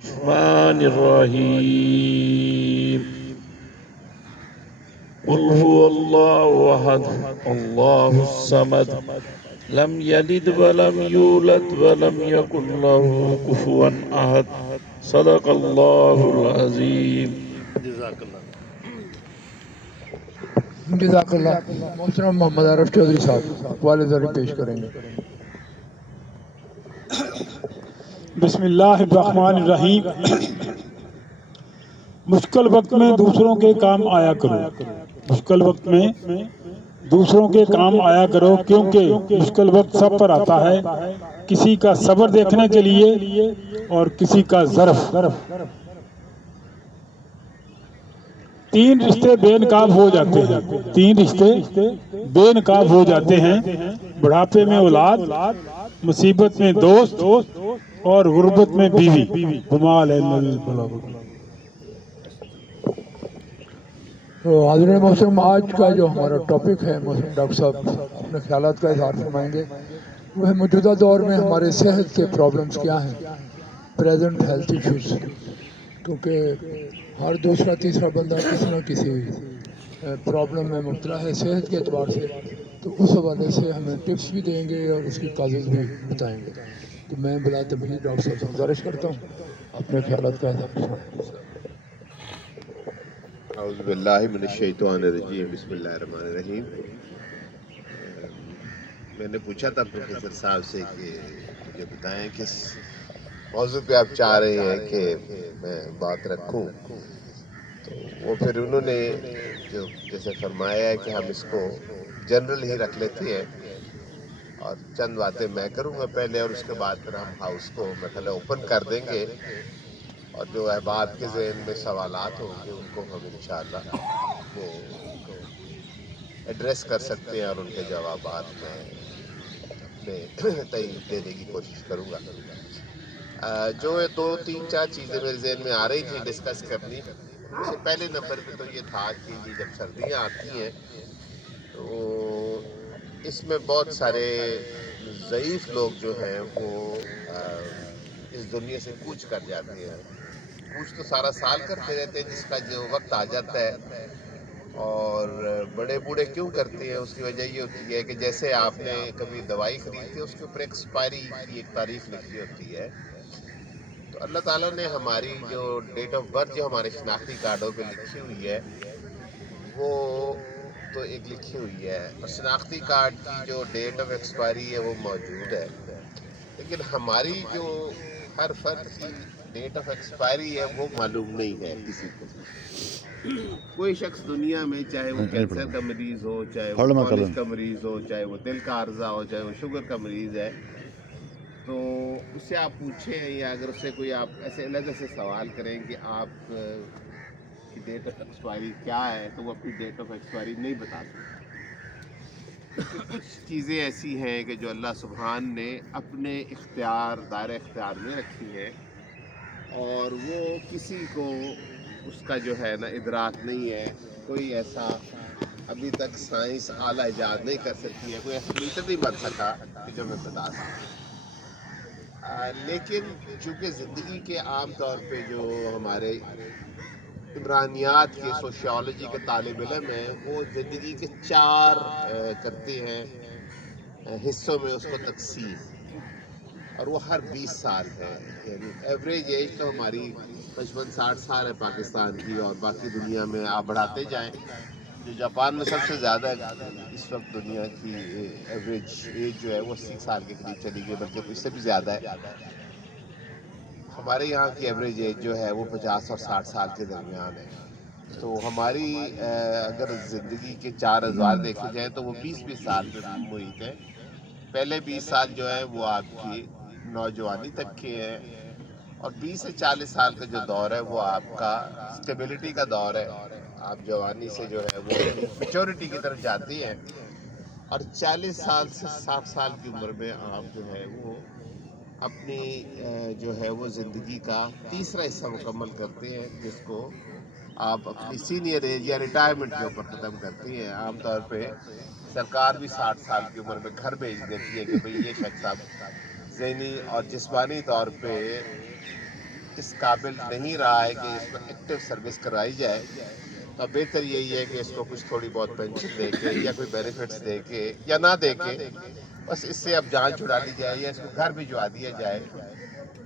الرحمن الرحيم قل هو الله أحد الله الصمد لم يلد ولم يولد ولم يكن له كفوا أحد صدق الله العظيم. جزاک اللہ. جزاک اللہ. محترم محمد عارف چودھری صاحب والد علی پیش کریں گے. بسم اللہ الرحمن الرحیم. مشکل وقت میں دوسروں کے کام آیا کرو. مشکل وقت میں دوسروں کے کام آیا کرو، کیونکہ مشکل وقت سب پر آتا ہے، کسی کا صبر دیکھنے کے لیے اور کسی کا ظرف. 3 رشتے بے نقاب ہو جاتے ہیں. 3 رشتے بے نقاب ہو جاتے ہیں: بڑھاپے میں اولاد، مصیبت میں دوست اور غربت میں بیوی. تو حاضرین محترم، آج کا جو ہمارا ٹاپک ہے، محترم ڈاکٹر صاحب اپنے خیالات کا اظہار فرمائیں گے. وہ ہے موجودہ دور میں ہمارے صحت کے پرابلمس کیا ہیں، پریزنٹ ہیلتھ ایشوز. کیونکہ ہر دوسرا تیسرا بندہ کسی نہ کسی پرابلم میں مبتلا ہے صحت کے اعتبار سے. تو اس حوالے سے ہمیں ٹپس بھی دیں گے اور اس کی کازز بھی بتائیں گے. تو میں بلا تبدیل ڈاکٹر صاحب سے گزارش کرتا ہوں اپنے خیالات کا اظہار فرمائیں. اعوذ باللہ من الشیطان الرجیم. بسم اللہ الرحمن الرحیم. میں نے پوچھا تھا پروفیسر صاحب سے کہ مجھے بتائیں کس موضوع پہ آپ چاہ رہے ہیں کہ میں بات رکھوں. تو وہ پھر انہوں نے جو جیسے فرمایا ہے کہ ہم اس کو جنرل ہی رکھ لیتے ہیں اور چند باتیں میں کروں گا پہلے، اور اس کے بعد پھر ہم ہاؤس کو میں پہلے اوپن کر دیں گے، اور جو احباب کے ذہن میں سوالات ہوں گے ان کو ہم انشاءاللہ وہ ایڈریس کر سکتے ہیں، اور ان کے جوابات میں اپنے تئیں دینے کی کوشش کروں گا. جو 2-3-4 چیزیں میرے ذہن میں آ رہی تھیں ڈسکس کرنی. سے پہلے نمبر پہ تو یہ تھا کہ یہ جب سردیاں آتی ہیں تو اس میں بہت سارے ضعیف لوگ جو ہیں وہ اس دنیا سے کوچ کر جاتے ہیں. کوچ تو سارا سال کرتے رہتے ہیں، جس کا جو وقت آ جاتا ہے. اور بڑے بوڑھے کیوں کرتے ہیں؟ اس کی وجہ یہ ہوتی ہے کہ جیسے آپ نے کبھی دوائی خریدی ہے، اس کے اوپر ایکسپائری کی ایک تاریخ لکھی ہوتی ہے. تو اللہ تعالیٰ نے ہماری جو ڈیٹ آف برتھ جو ہمارے شناختی کارڈوں پہ لکھی ہوئی ہے وہ تو ایک لکھی ہوئی ہے، اور شناختی کارڈ کی جو ڈیٹ آف ایکسپائری ہے وہ موجود ہے. لیکن ہماری جو ہر فرد کی ڈیٹ آف ایکسپائری ہے وہ معلوم نہیں ہے کسی کو. کوئی شخص دنیا میں چاہے وہ کینسر کا مریض ہو، چاہے وہ فالج کا مریض ہو، چاہے وہ دل کا عارضہ ہو، چاہے وہ شوگر کا مریض ہے، تو اس سے آپ پوچھیں یا اگر اس سے کوئی آپ ایسے علیحدہ سے سوال کریں کہ آپ کی ڈیٹ آف ایکسپائری کیا ہے، تو وہ اپنی ڈیٹ آف ایکسپائری نہیں بتا سکتا. کچھ چیزیں ایسی ہیں کہ جو اللہ سبحان نے اپنے اختیار دائرہ اختیار میں رکھی ہے، اور وہ کسی کو اس کا جو ہے نا ادراک نہیں ہے. کوئی ایسا ابھی تک سائنس اعلیٰ ایجاد نہیں کر سکی ہے، کوئی ایسا میٹر نہیں بن سکا کہ جو میں بتا سکوں. لیکن چونکہ زندگی کے عام طور پہ جو ہمارے عمرانیات کے سوشیالوجی کے طالب علم ہیں وہ زندگی کے 4 کرتے ہیں حصوں میں اس کو تقسیم، اور وہ ہر 20 سال ہے. یعنی ایوریج ایج تو ہماری 55-60 سال ہے پاکستان کی، اور باقی دنیا میں آپ بڑھاتے جائیں. جو جاپان میں سب سے زیادہ اس وقت دنیا کی ایوریج ایج جو ہے وہ 80 سال کے قریب چلی گئی، بلکہ اس سے بھی زیادہ ہے. ہمارے یہاں کی ایوریج ایج جو ہے وہ 50 اور 60 سال کے درمیان ہے. تو ہماری اگر زندگی کے 4 ادوار دیکھے جائیں تو وہ 20-20 سال پہ محیط ہے. پہلے 20 سال جو ہے وہ آپ کی نوجوانی تک کے ہیں، اور 20 سے 40 سال کا جو دور ہے وہ آپ کا اسٹیبلٹی کا دور ہے. آپ جوانی سے جو ہے وہ میچورٹی کی طرف جاتی ہیں، اور 40 سال سے 60 سال کی عمر میں آپ جو ہے وہ اپنی جو ہے وہ زندگی کا تیسرا حصہ مکمل کرتے ہیں، جس کو آپ اپنی سینئر ایج یا ریٹائرمنٹ کے اوپر ختم کرتی ہیں. عام طور پہ سرکار بھی 60 سال کی عمر میں گھر بھیج دیتی ہے کہ بھئی یہ شخص اب ذہنی اور جسمانی طور پہ اس قابل نہیں رہا ہے کہ اس کو ایکٹیو سروس کرائی جائے، تو بہتر یہی ہے کہ اس کو کچھ تھوڑی بہت پینشن دے کے یا کوئی بینیفٹس دے کے یا نہ دے کے بس اس سے اب جان چھڑا لی جائے یا اس کو گھر بھجوا دیا جائے،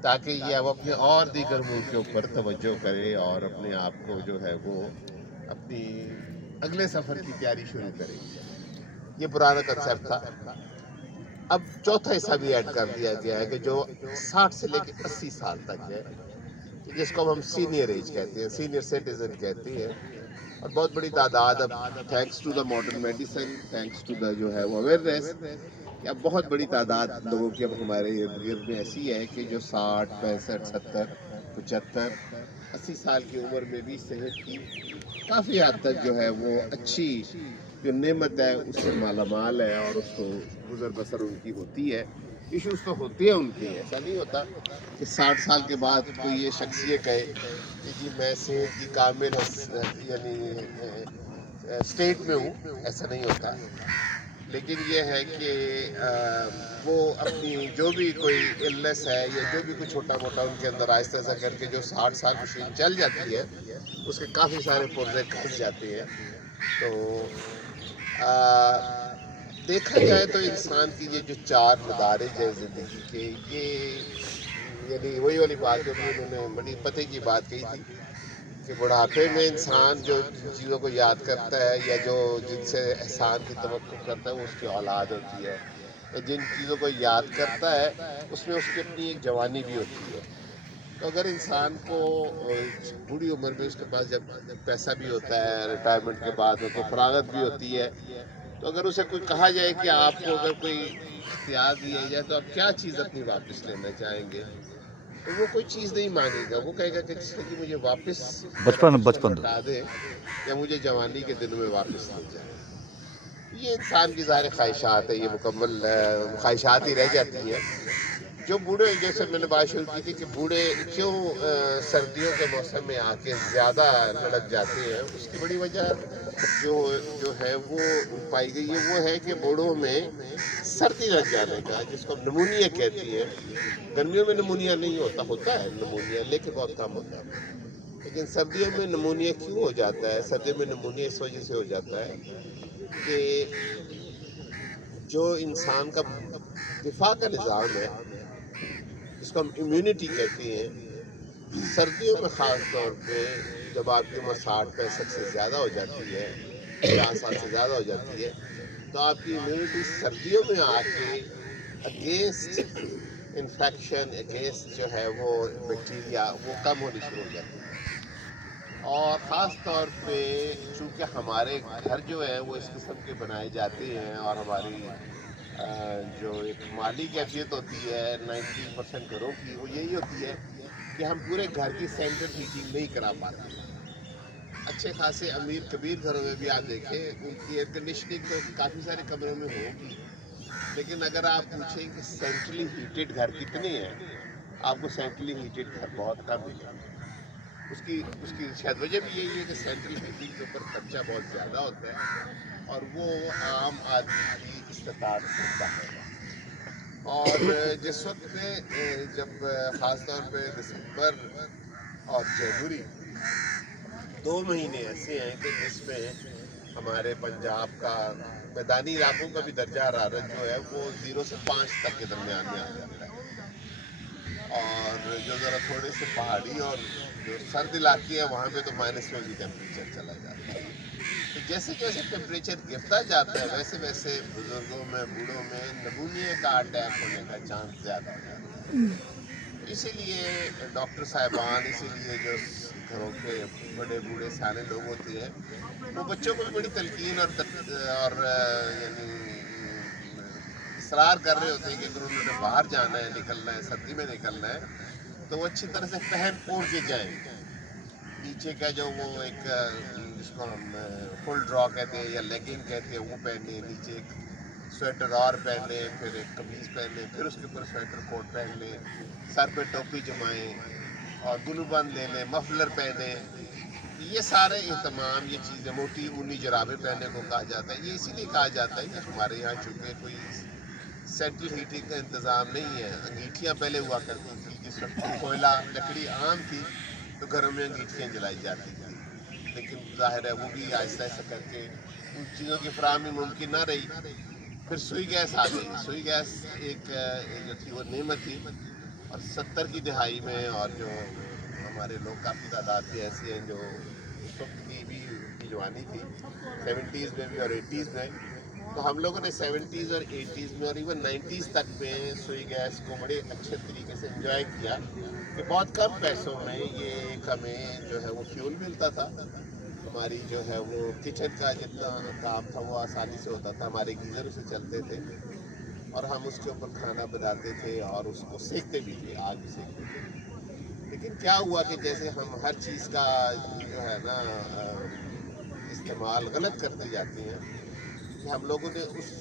تاکہ یہ اب اپنے اور دیگر ملکوں پر توجہ کرے اور اپنے آپ کو جو ہے وہ اپنی اگلے سفر کی تیاری شروع کرے۔ یہ پرانا کنسیپٹ تھا۔ اب چوتھا حصہ بھی ایڈ کر دیا گیا ہے کہ جو 60 سے لے کے 80 سال تک ہے، جس کو ہم سینئر ایج کہتے ہیں، سینئر سٹیزن کہتے ہیں، اور بہت بڑی تعداد اب thanks to the modern medicine, thanks to the جو ہے وہ اویئرنیس، اب بہت بڑی تعداد لوگوں کی اب ہمارے ارد گرد میں ایسی ہے کہ جو 60 65 70 75 80 سال کی عمر میں بھی صحت کی کافی حد تک جو ہے وہ اچھی جو نعمت ہے اس سے مالا مال ہے، اور اس کو گزر بسر ان کی ہوتی ہے۔ ایشوز تو ہوتے ہیں ان کے، ایسا نہیں ہوتا کہ 60 سال کے بعد کوئی یہ شخص یہ کہے کہ جی میں صحت کی کامل یعنی اسٹیٹ میں ہوں، ایسا نہیں ہوتا۔ لیکن یہ ہے کہ وہ اپنی جو بھی کوئی النس ہے یا جو بھی کوئی چھوٹا موٹا ان کے اندر آہستہ آہستہ کر کے جو 60 سال مشین چل جاتی ہے، اس کے کافی سارے پرزے کھس جاتے ہیں۔ تو دیکھا جائے تو انسان کی یہ جو 4 مدارج ہے زندگی کے، یہ یعنی وہی والی بات جو بھی انہوں نے بڑی پتے کی بات کہی تھی کہ بڑھاپے میں انسان جو چیزوں کو یاد کرتا ہے یا جو جن سے احسان کی توقع کرتا ہے وہ اس کی اولاد ہوتی ہے، یا جن چیزوں کو یاد کرتا ہے اس میں اس کی اپنی ایک جوانی بھی ہوتی ہے۔ تو اگر انسان کو بوڑھی عمر میں اس کے پاس جب پیسہ بھی ہوتا ہے، ریٹائرمنٹ کے بعد تو فراغت بھی ہوتی ہے، تو اگر اسے کوئی کہا جائے کہ آپ کو اگر کوئی اختیار دیا جائے تو آپ کیا چیز اپنی واپس لینا چاہیں گے، تو وہ کوئی چیز نہیں مانگے گا، وہ کہے گا کہ جس کہ مجھے واپس بچپن لوٹا دے یا مجھے جوانی کے دنوں میں واپس لے جائے۔ یہ انسان کی ظاہر خواہشات ہے، یہ مکمل خواہشات ہی رہ جاتی ہیں۔ جو بوڑھے، جیسے میں نے بات شروع کی تھی کہ بوڑھے کیوں سردیوں کے موسم میں آ کے زیادہ لڑک جاتے ہیں، اس کی بڑی وجہ جو ہے وہ پائی گئی ہے، وہ ہے کہ بوڑھوں میں سردی لگ جانے کا، جس کو نمونیا کہتی ہے۔ گرمیوں میں نمونیا نہیں ہوتا ہے نمونیا، لیکن بہت کم ہوتا ہے۔ لیکن سردیوں میں نمونیا کیوں ہو جاتا ہے؟ سردیوں میں نمونیا اس وجہ سے ہو جاتا ہے کہ جو انسان کا دفاع کا نظام ہے، جس کو ہم امیونٹی کہتے ہیں، سردیوں میں خاص طور پہ جب آپ کی عمر 60-65 سے زیادہ ہو جاتی ہے، 50 سال سے زیادہ ہو جاتی ہے، تو آپ کی امیونٹی سردیوں میں آ کے اگینسٹ انفیکشن، اگینسٹ جو ہے وہ بیکٹیریا، وہ کم ہونی شروع ہو جاتی ہے۔ اور خاص طور پہ چونکہ ہمارے گھر جو ہے وہ اس قسم کے بنائے جاتے ہیں، اور ہماری جو ایک مالی کیفیت ہوتی ہے 90% گھروں کی، وہ یہی ہوتی ہے کہ ہم پورے گھر کی سینٹرل ہیٹنگ نہیں کرا پاتے۔ اچھے خاصے امیر کبیر گھروں میں بھی آپ دیکھیں ان کی ایئر کنڈیشننگ تو کافی سارے کمروں میں ہوگی، لیکن اگر آپ پوچھیں کہ سینٹرلی ہیٹڈ گھر کتنے ہیں، آپ کو سینٹرلی ہیٹڈ گھر بہت کم ملیں گے۔ اس کی شاید وجہ بھی یہی ہے کہ سینٹرل ہیٹنگ کے اوپر خرچہ بہت زیادہ ہوتا ہے، اور وہ عام آدمی کی استطاعت سے باہر ہے۔ اور جس وقت میں جب خاص طور پہ دسمبر اور جنوری 2 مہینے ایسے ہیں کہ جس میں ہمارے پنجاب کا میدانی علاقوں کا بھی درجہ حرارت جو ہے وہ 0 سے 5 تک کے درمیان میں آ جاتا ہے، اور جو ذرا تھوڑے سے پہاڑی اور جو سرد علاقے ہیں وہاں پہ تو مائنس میں بھی ٹیمپریچر چلا جاتا ہے۔ تو جیسے جیسے ٹیمپریچر گرتا جاتا ہے ویسے ویسے بزرگوں میں، بوڑھوں میں نمونیا کا اٹیک ہونے کا چانس زیادہ ہو جاتا ہے۔ اسی لیے ڈاکٹر صاحبان، اسی لیے جو گھروں کے بڑے بوڑھے سیانے لوگ ہوتے ہیں، وہ بچوں کو بھی بڑی تلقین اور یعنی اصرار کر رہے ہوتے ہیں کہ اگر انہوں نے باہر جانا ہے، نکلنا ہے، سردی میں نکلنا ہے، تو وہ اچھی طرح سے پہن اوڑھ کے جائیں۔ نیچے کا جو وہ ایک جس کو ہم فل ڈرا کہتے ہیں یا لیگنگ کہتے ہیں وہ پہنے، نیچے ایک سویٹر اور پہن لیں، پھر ایک قمیض پہن لیں، پھر اس کے اوپر سویٹر کوٹ پہن لیں، سر پہ ٹوپی جمائیں اور گلو بند لے لیں، مفلر پہنیں۔ یہ سارے اہتمام، یہ چیزیں، موٹی اونی جرابیں پہننے کو کہا جاتا ہے۔ یہ اسی لیے کہا جاتا ہے کہ ہمارے یہاں چونکہ کوئی سینٹرل ہیٹنگ کا انتظام نہیں ہے۔ انگیٹھیاں پہلے ہوا کرتی تھی جس اس وقت کوئلہ لکڑی عام تھی تو گھروں میں انگیٹھیاں جلائی جاتی تھی، لیکن ظاہر ہے وہ بھی آہستہ آہستہ کر کے ان چیزوں کی فراہمی ممکن نہ رہی. پھر سوئی گیس آ گئی. سوئی گیس ایک جو تھی وہ نعمت تھی، اور 70 کی دہائی میں، اور جو ہمارے لوگ کافی تعداد کے ایسے ہیں جو اس وقت کی بھی ان کی جوانی تھی 70s میں بھی اور 80s میں، تو ہم لوگوں نے 70s اور 80s میں اور ایون 90s تک میں سوئی گیس کو بڑے اچھے طریقے سے انجوائے کیا کہ بہت کم پیسوں میں یہ ایک ہمیں جو ہے وہ فیول ملتا تھا. ہماری جو ہے وہ کچن کا جتنا کام تھا وہ آسانی سے ہوتا تھا، ہمارے گیزر اسے چلتے تھے اور ہم اس کے اوپر کھانا بناتے تھے اور اس کو سیکتے بھی تھے، آگ بھی سیکتے تھے. لیکن کیا ہوا کہ جیسے ہم ہر چیز کا جو ہے نا استعمال غلط کرتے جاتے ہیں، کہ ہم لوگوں نے اس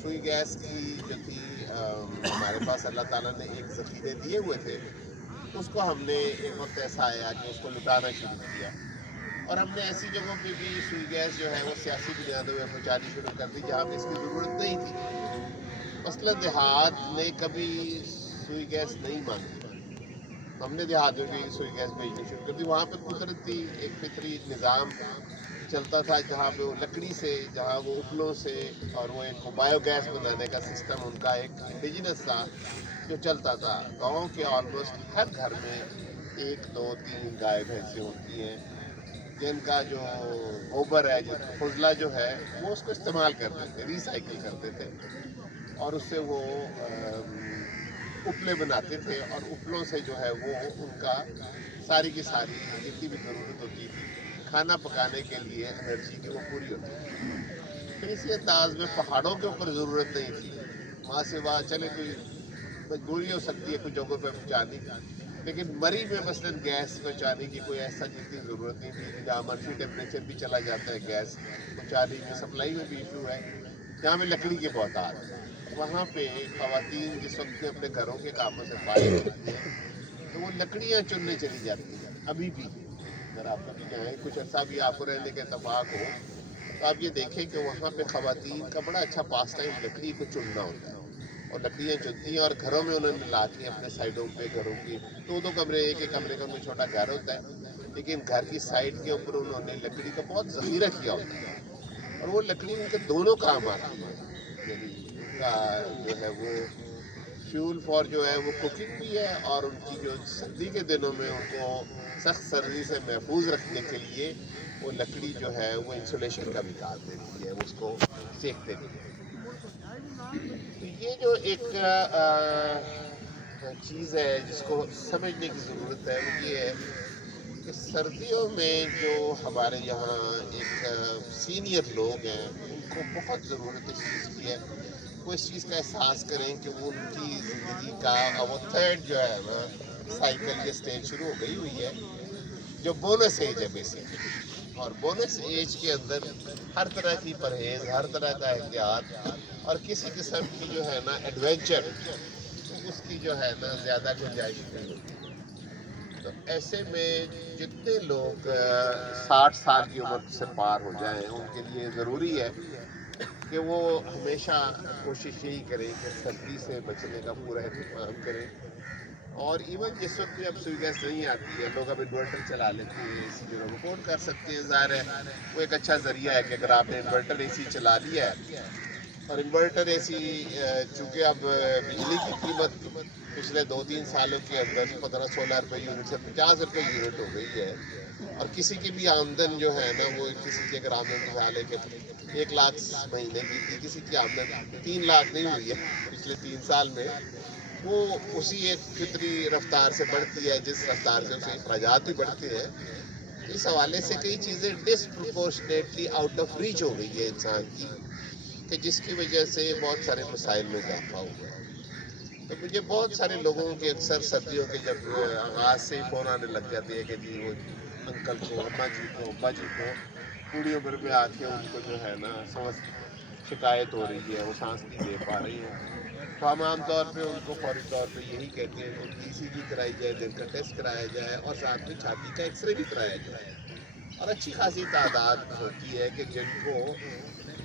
سوئی گیس کی جو تھی ہمارے پاس اللہ تعالیٰ نے ایک ذخیرے دیے ہوئے تھے، اس کو ہم نے ایک وقت ایسا آیا کہ اس کو لٹانا شروع کیا، اور ہم نے ایسی جگہوں پہ بھی سوئی گیس جو ہے وہ سیاسی بنیادوں میں پہنچانی شروع کر دی جہاں پہ اس کی ضرورت نہیں تھی. مثلا دیہات نے کبھی سوئی گیس نہیں مانگی، ہم نے دیہات میں بھی سوئی گیس بھیجنی شروع کر دی. وہاں پہ قدرتی ایک فطری نظام چلتا تھا جہاں پہ وہ لکڑی سے، جہاں وہ اپلوں سے، اور وہ ایک بایو گیس بنانے کا سسٹم ان کا ایک انڈیجنس تھا جو چلتا تھا. گاؤں کے آلموسٹ ہر گھر میں 1 2 3 گائے بھینسیں ہوتی ہیں جن کا جو گوبر ہے، جن کا فضلہ جو ہے وہ اس کو استعمال کرتے تھے، ریسائیکل کرتے تھے، اور اس سے وہ اپلے بناتے تھے، اور اپلوں سے جو ہے وہ ان کا ساری کی ساری جتنی بھی ضرورت ہوتی تھی کھانا پکانے کے لیے انرجی کی وہ پوری ہوتی تھی. پھر اسی انداز میں پہاڑوں کے اوپر ضرورت نہیں تھی، وہاں سے وہاں چلے کوئی مجبوری ہو سکتی ہے کچھ جگہوں پہ پہنچانے کی، لیکن مری میں مثلاً گیس پہنچانے کی کوئی ایسا جتنی ضرورت نہیں تھی. جہاں منفی ٹیمپریچر بھی چلا جاتا ہے گیس پہنچانے کی سپلائی میں بھی ایشو ہے، جہاں پہ لکڑی کے بہتات ہے، وہاں پہ خواتین جس وقت میں اپنے گھروں کے کاموں سے فارغ ہوتی ہیں تو وہ لکڑیاں چننے چلی جاتی ہیں. ابھی بھی اگر آپ کبھی جائیں کچھ عرصہ بھی آپ کو رہنے کا اتفاق ہو تو آپ یہ دیکھیں کہ وہاں پہ خواتین کا بڑا اچھا پاس ٹائم لکڑی کو چننا ہوتا ہے، اور لکڑیاں چنتی ہیں، اور گھروں میں انہوں نے لا کے اپنے سائڈوں پہ گھروں کی 2 کمرے، ایک کمرے کا کوئی چھوٹا گھر ہوتا ہے، لیکن گھر کی سائڈ کے اوپر انہوں نے لکڑی کا بہت ذخیرہ کیا ہوتا ہے، اور وہ لکڑی ان کے دونوں کام آتی ہے. یعنی ان کا جو ہے وہ فیول فار جو ہے وہ کوکنگ بھی ہے، اور ان کی جو سردی کے دنوں میں ان کو سخت سردی سے محفوظ رکھنے کے لیے وہ لکڑی جو ہے وہ انسولیشن کا بھی کام دیتی ہے، اس کو سیکتے بھی ہیں. تو یہ جو ایک چیز ہے جس کو سمجھنے کی ضرورت ہے وہ یہ ہے کہ سردیوں میں جو ہمارے یہاں ایک سینئر لوگ ہیں ان کو بہت ضرورت اس چیز کی ہے، وہ اس چیز کا احساس کریں کہ وہ ان کی زندگی کا وہ تھرڈ جو ہے نا سائیکل، یہ سٹیج شروع ہو گئی ہوئی ہے جو بونس ایج ہے بیسیکلی. اور بونس ایج کے اندر ہر طرح کی پرہیز، ہر طرح کا احتیاط اور کسی قسم کی جو ہے نا ایڈونچر، اس کی جو ہے نا زیادہ گنجائش نہیں ہوتی. تو ایسے میں جتنے لوگ 60 سال کی عمر سے پار ہو جائیں ان کے لیے ضروری ہے کہ وہ ہمیشہ کوشش یہی کریں کہ سردی سے بچنے کا پورا اہتمام کریں. اور ایون جس وقت بھی اب سوئی گیس نہیں آتی ہے لوگ اب انورٹر چلا لیتے ہیں، اے سی جو ہے وہ افورڈ کر سکتے ہیں. ظاہر ہے وہ ایک اچھا ذریعہ ہے کہ اگر آپ نے انورٹر اے سی چلا لیا ہے، اور انورٹر اے سی چونکہ اب بجلی کی قیمت پچھلے 2-3 سالوں کے اندر 15-16 روپے یونٹ سے 50 روپے یونٹ ہو گئی ہے، اور کسی کی بھی آمدن جو ہے نا وہ کسی کی اگر آمدن خیال ہے کہ 1 لاکھ مہینے کی تھی، کسی کی آمدن 3 لاکھ نہیں ہوئی ہے پچھلے 3 سال میں، وہ اسی ایک فطری رفتار سے بڑھتی ہے جس رفتار سے اسے اخراجات بھی بڑھتے ہیں. اس حوالے سے کئی چیزیں ڈسپروپورشنیٹلی آؤٹ آف ریچ ہو گئی ہے انسان کی، کہ جس کی وجہ سے بہت سارے مسائل میں اضافہ ہوا ہے. تو مجھے بہت سارے لوگوں کے اکثر سردیوں کے جب آغاز سے ہی فون آنے لگ جاتے ہیں کہ جی وہ انکل کو، اماں جی کو، ابا جی کو بوڑھی عمر میں آ کے ان کو جو ہے نا شکایت ہو رہی ہے، وہ سانس نہیں لے پا رہی ہیں. تو ہم عام طور پہ ان کو فوری طور پہ یہی کہتے ہیں کہ ای سی جی کرائی جائے، دل کا ٹیسٹ کرایا جائے، اور ساتھ میں چھاتی کا ایکس رے بھی کرایا جائے. اور اچھی خاصی تعداد ہوتی ہے کہ جن کو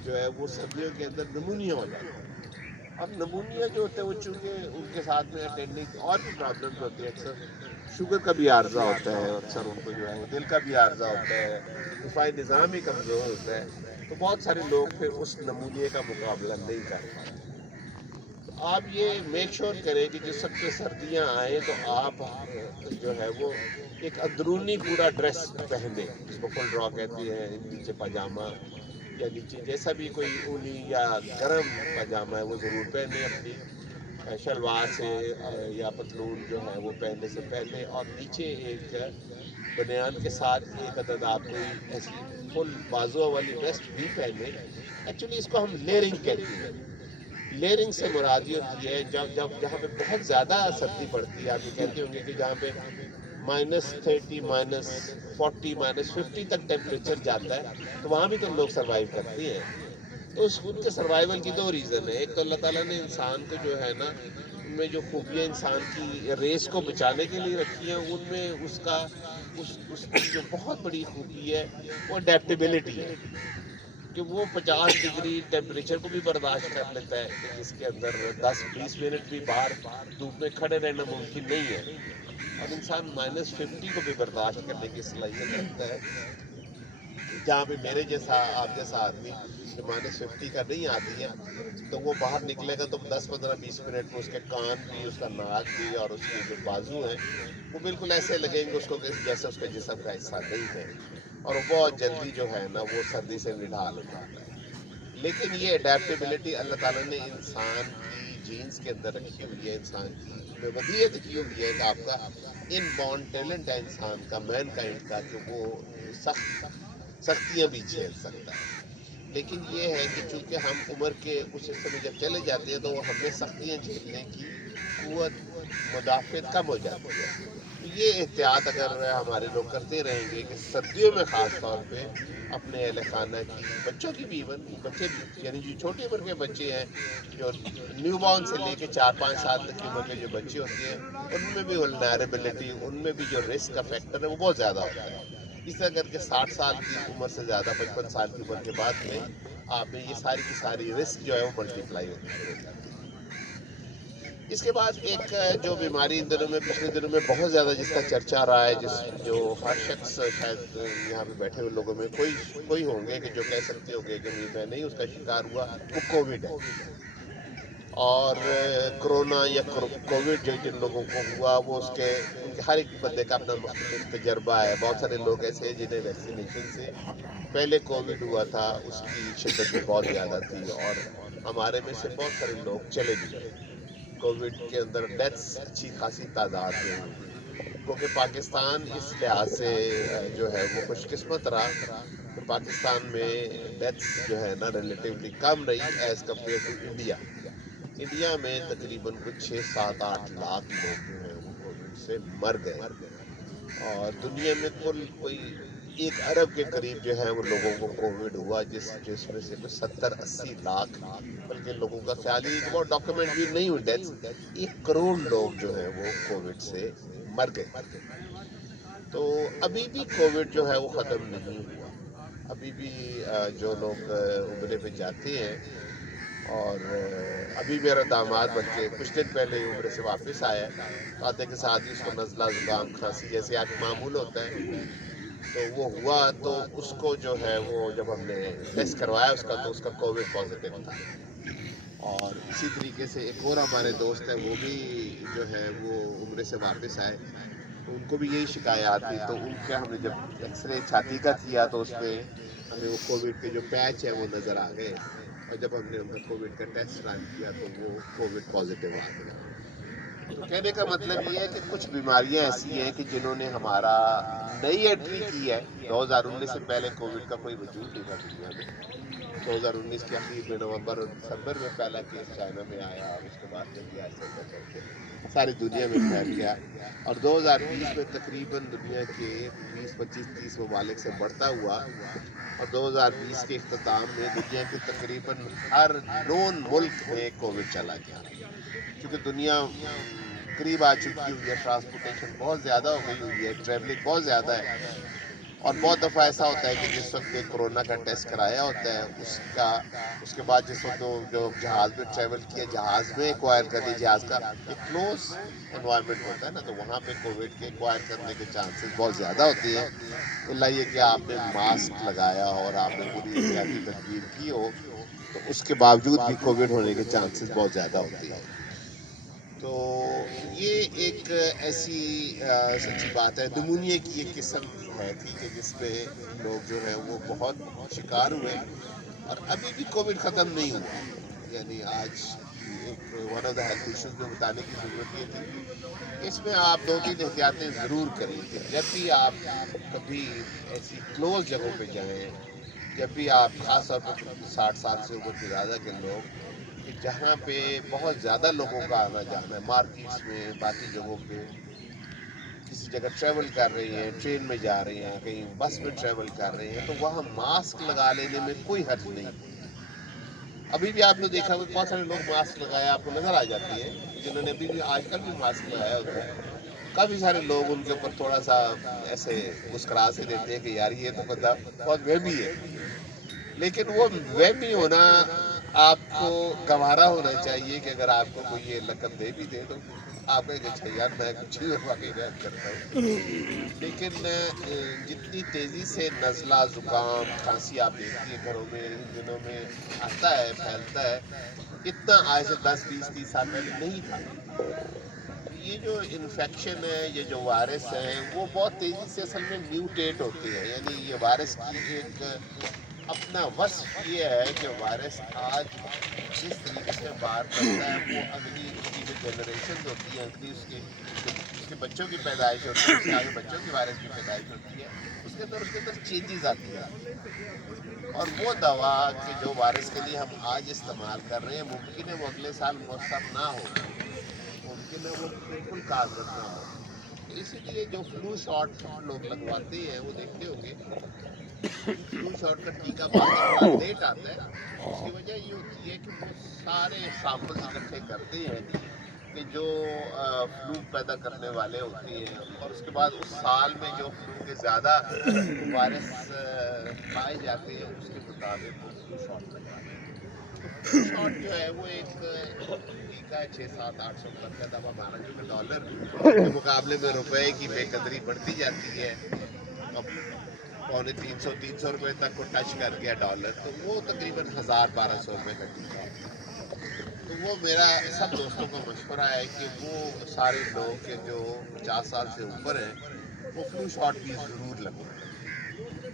جو ہے وہ سردیوں کے اندر نمونیا ہو جاتا ہے، اور نمونیا جو ہوتا ہے وہ چونکہ ان کے ساتھ میں اٹینڈنگ اور بھی پرابلمز ہوتی ہے، اکثر شوگر کا بھی عارضہ ہوتا ہے، اکثر ان کو جو ہے وہ دل کا بھی عارضہ ہوتا ہے، دفاعی نظام ہی کمزور ہوتا ہے، تو بہت سارے لوگ پھر اس نمونیے کا مقابلہ نہیں کر پاتے۔ تو آپ یہ میک شور کریں کہ جس وقت سردیاں آئیں تو آپ جو ہے وہ ایک اندرونی پورا ڈریس پہنے، جس کو فل ڈرا کہتے ہیں، نیچے پاجامہ یا نیچے جیسا بھی کوئی اونی یا گرم پاجامہ ہے وہ ضرور پہنے، اپنی شلوار سے یا پتلون جو ہے وہ پہننے سے پہلے، اور نیچے ایک بنیان کے ساتھ ایک عدد آپ کوئی ایسی فل بازو والی ویسٹ بھی پہنے۔ ایکچولی اس کو ہم لیئرنگ کہتے ہیں۔ لیئرنگ سے مراد یہ ہوتی ہے جہاں پہ بہت زیادہ سردی پڑتی ہے، آپ یہ کہتے ہوں گے کہ جہاں پہ -30 -40 -50 تک ٹیمپریچر جاتا ہے تو وہاں بھی تو لوگ سروائیو کرتے ہیں۔ تو ان کے سروائیول کی دو ریزن ہے، ایک تو اللہ تعالیٰ نے انسان کو جو ہے نا، ان میں جو خوبیاں انسان کی ریس کو بچانے کے لیے رکھی ہیں، ان میں اس کی جو بہت بڑی خوبی ہے وہ اڈیپٹیبلٹی ہے، کہ وہ 50 ڈگری ٹیمپریچر کو بھی برداشت کر لیتا ہے، کہ جس کے اندر 10-20 منٹ بھی باہر دھوپ میں کھڑے رہنا ممکن نہیں ہے، اور انسان -50 کو بھی برداشت کرنے کی صلاحیت رکھتا ہے، جہاں پہ میرے جیسا آپ جیسا آدمی کہ -50 کا نہیں آتی ہے تو وہ باہر نکلے گا تو 10-15-20 منٹ میں اس کے کان بھی، اس کا ناک بھی اور اس کے جو بازو ہیں وہ بالکل ایسے لگیں گے اس کو کہ جیسے اس کے جسم کا حصہ نہیں ہے، اور وہ بہت جلدی جو ہے نا وہ سردی سے نڈھال ہو جاتا ہے۔ لیکن یہ اڈیپٹیبلٹی اللہ تعالیٰ نے انسان کی جینز کے اندر رکھی ہوئی ہے، انسان کی ودیعت کی ہوئی ہے کہ آپ کا ان بورن ٹیلنٹ ہے انسان کا، مین کائنڈ کا، کہ وہ سختیاں بھی جھیل سکتا ہے۔ لیکن یہ ہے کہ چونکہ ہم عمر کے اس حصے میں جب چلے جاتے ہیں تو ہمیں سختیاں جھیلنے کی قوت مدافعت کم ہو جاتی ہے۔ تو یہ احتیاط اگر ہمارے لوگ کرتے رہیں گے کہ سردیوں میں خاص طور پہ اپنے اہل خانہ کی، بچوں کی بھی، ایون بچے بھی، یعنی جو چھوٹی عمر کے بچے ہیں، جو نیو بارن سے لے کے 4-5 سال تک کی عمر کے جو بچے ہوتے ہیں، ان میں بھی ولنریبلٹی، ان میں بھی جو رسک کا فیکٹر ہے وہ بہت زیادہ ہوتا ہے۔ اس طرح کر کے 60 سال کی عمر سے زیادہ، 55 سال کی عمر کے بعد میں آپ میں یہ ساری کی ساری رسک جو ہے وہ ملٹیپلائی ہوتی شروع ہو جاتی ہے۔ اس کے بعد ایک جو بیماری ان دنوں میں، پچھلے دنوں میں بہت زیادہ جس کا چرچا رہا ہے، جو ہر شخص شاید یہاں پہ بیٹھے ہوئے لوگوں میں کوئی ہوں گے کہ جو کہہ سکتے ہوں گے کہ میں نہیں اس کا شکار ہوا، وہ کووڈ ہے۔ اور کرونا یا کووڈ جو جن لوگوں کو ہوا وہ اس کے ہر ایک بندے کا اپنا مختلف تجربہ ہے۔ بہت سارے لوگ ایسے ہیں جنہیں ویکسینیشن سے پہلے کووڈ ہوا تھا، اس کی شدت بھی بہت زیادہ تھی، اور ہمارے میں سے بہت سارے لوگ چلے بھی گئے۔ کووڈ کے اندر ڈیتھس اچھی خاصی تعداد میں ہوئی، کیونکہ پاکستان اس لحاظ سے جو ہے وہ خوش قسمت رہا کہ پاکستان میں ڈیتھس جو ہے نا ریلیٹیولی کم رہی as compared to India. India میں تقریباً کچھ 6-7-8 لاکھ لوگ جو ہیں وہ کووڈ سے مر گئے، اور دنیا میں کل کوئی 1 ارب کے قریب جو ہے وہ لوگوں کو کووڈ ہوا، جس میں سے کوئی 70-80 لاکھ، بلکہ لوگوں کا خیال ہی کہ وہ ڈاکومنٹ بھی نہیں ہوئی ڈیتھ، 1 کروڑ لوگ جو ہیں وہ کووڈ سے مر گئے۔ تو ابھی بھی کووڈ جو ہے وہ ختم نہیں ہوا، ابھی بھی جو لوگ عمرے پہ جاتے ہیں، اور ابھی میرا داماد بلکہ کچھ دن پہلے ہی عمرے سے واپس آیا ہے، تو آتے کے ساتھ ہی اس کو نزلہ، زکام، کھانسی جیسے آپ معمول ہوتا ہے تو وہ ہوا، تو اس کو جو ہے وہ جب ہم نے ٹیسٹ کروایا اس کا، تو اس کا کووڈ پازیٹیو تھا۔ اور اسی طریقے سے ایک اور ہمارے دوست ہیں، وہ بھی جو ہے وہ عمرے سے واپس آئے، ان کو بھی یہی شکایات تھی، تو ان کے ہم نے جب ایکس رے چھاتی کا کیا تو اس میں ہمیں وہ کووڈ کے جو پیچ ہے وہ نظر آ گئے، اور جب ہم نے ان کا کووڈ کا ٹیسٹ رن کیا تو وہ کووڈ پازیٹیو آ گیا۔ تو کہنے کا مطلب یہ ہے کہ کچھ بیماریاں ایسی ہیں کہ جنہوں نے ہمارا نئی انٹری کی ہے۔ 2019 سے پہلے کووڈ کا کوئی وجود نہیں تھا دنیا میں۔ 2019 کے اخیر میں نومبر اور دسمبر میں پہلا کیس چائنا میں آیا، اور اس کے بعد جب یہ ایسے کر کر کے ساری دنیا میں پھیل گیا، اور 2020 میں تقریباً دنیا کے 20-25-30 ممالک سے بڑھتا ہوا، اور 2020 کے اختتام میں دنیا کے تقریباً ہر 9 ملک میں کووڈ چلا گیا، کیونکہ دنیا قریب آ چکی ہوئی ہے، ٹرانسپورٹیشن بہت زیادہ ہو گئی ہوئی ہے، ٹریولنگ بہت زیادہ ہے، اور بہت دفعہ ایسا ہوتا ہے کہ جس وقت کورونا کا ٹیسٹ کرایا ہوتا ہے اس کے بعد جس وقت جو جہاز میں ٹریول کیا، جہاز میں ایکوائر کرنے، جہاز کا ایک کلوز انوائرمنٹ ہوتا ہے نا، تو وہاں پہ کووڈ کے ایکوائر کرنے کے چانسز بہت زیادہ ہوتے ہیں. اللہ یہ کہ آپ نے ماسک لگایا ہو اور آپ نے پوری احتیاطی تدبیر کی ہو تو اس کے باوجود بھی کووڈ ہونے کے چانسز بہت زیادہ ہوتے ہیں. تو یہ ایک ایسی سچی بات ہے، نمونیے کی ایک قسم ہے تھی کہ جس پہ لوگ جو ہے وہ بہت شکار ہوئے، اور ابھی بھی کووڈ ختم نہیں ہوا. یعنی آج ایک one of the health issues میں بتانے کی ضرورت یہ تھی، اس میں آپ 2-3 احتیاطیں ضرور کریں کہ جب بھی آپ کبھی ایسی کلوز جگہوں پہ جائیں، جب بھی آپ خاص طور پر 60 سال سے اوپر کے زیادہ کے لوگ، کہ جہاں پہ بہت زیادہ لوگوں کا آنا جانا ہے، مارکیٹس میں، باقی جگہوں پہ، کسی جگہ ٹریول کر رہی ہیں، ٹرین میں جا رہی ہیں، کہیں بس میں ٹریول کر رہے ہیں، تو وہاں ماسک لگا لینے میں کوئی حرج نہیں. ابھی بھی آپ نے دیکھا ہوگا بہت سارے لوگ ماسک لگائے آپ کو نظر آ جاتی ہے، جنہوں نے ابھی بھی آج کل بھی ماسک لگایا ہوتا ہے. کافی سارے لوگ ان کے اوپر تھوڑا سا ایسے مسکرا سے دیتے ہیں کہ یار یہ تو بندہ بہت وہمی ہے. لیکن وہ وہمی ہونا آپ کو گوارا ہونا چاہیے کہ اگر آپ کو کوئی یہ لقب دے بھی دے تو آپ کہیں اچھا یار میں کچھ واقعی رحم کرتا ہوں. لیکن جتنی تیزی سے نزلہ، زکام، کھانسی آپ دیکھتی ہیں گھروں میں ان دنوں میں آتا ہے، پھیلتا ہے، اتنا آج سے 10-20-30 سال پہلے نہیں تھا. یہ جو انفیکشن ہے، یہ جو وائرس ہے، وہ بہت تیزی سے اصل میں میوٹیٹ ہوتے ہیں. یعنی یہ وائرس کی ایک اپنا وصف یہ ہے کہ وائرس آج جس طریقے سے باہر پڑتا ہے وہ اگلی اس کی جو جنریشن ہوتی ہے، اگلی اس کے بچوں کی پیدائش ہوتی ہے، اس کے آگے بچوں کی وائرس کی پیدائش ہوتی ہے، اس کے اندر چینجز آتی ہیں. اور وہ دوا کہ جو وائرس کے لیے ہم آج استعمال کر رہے ہیں، ممکن ہے وہ اگلے سال مؤثر نہ ہو، ممکن ہے وہ بالکل کارگر نہ ہو. اسی لیے جو فلو شاٹ لوگ لگواتے ہیں وہ دیکھتے ہوں گے فلو شاٹ کا ٹیکہ بعض تھوڑا لیٹ آتا ہے. اس کی وجہ یہ ہوتی ہے کہ وہ سارے سیمپلز اکٹھے کرتے ہیں کہ جو فلو پیدا کرنے والے ہوتے ہیں، اور اس کے بعد اس سال میں جو فلو کے زیادہ وائرس پائے جاتے ہیں اس کے مطابق وہ فلو شاٹ لگواتے ہیں. تو فلو شاٹ جو ہے وہ ایک ٹیکہ ہے 600-700-800 کا دوا. ہمارا جو کہ ڈالر کے مقابلے میں روپے کی بے قدری بڑھتی جاتی ہے، اب 300 روپے تک کو ٹچ کر گیا ڈالر، تو وہ تقریباً 1000-1200 روپے کا ٹیکہ ہوتا ہے. تو وہ میرا سب دوستوں کا مشورہ ہے کہ وہ سارے لوگ کے جو 50 سال سے اوپر ہیں وہ فلو شاٹ بھی ضرور لگوائیں.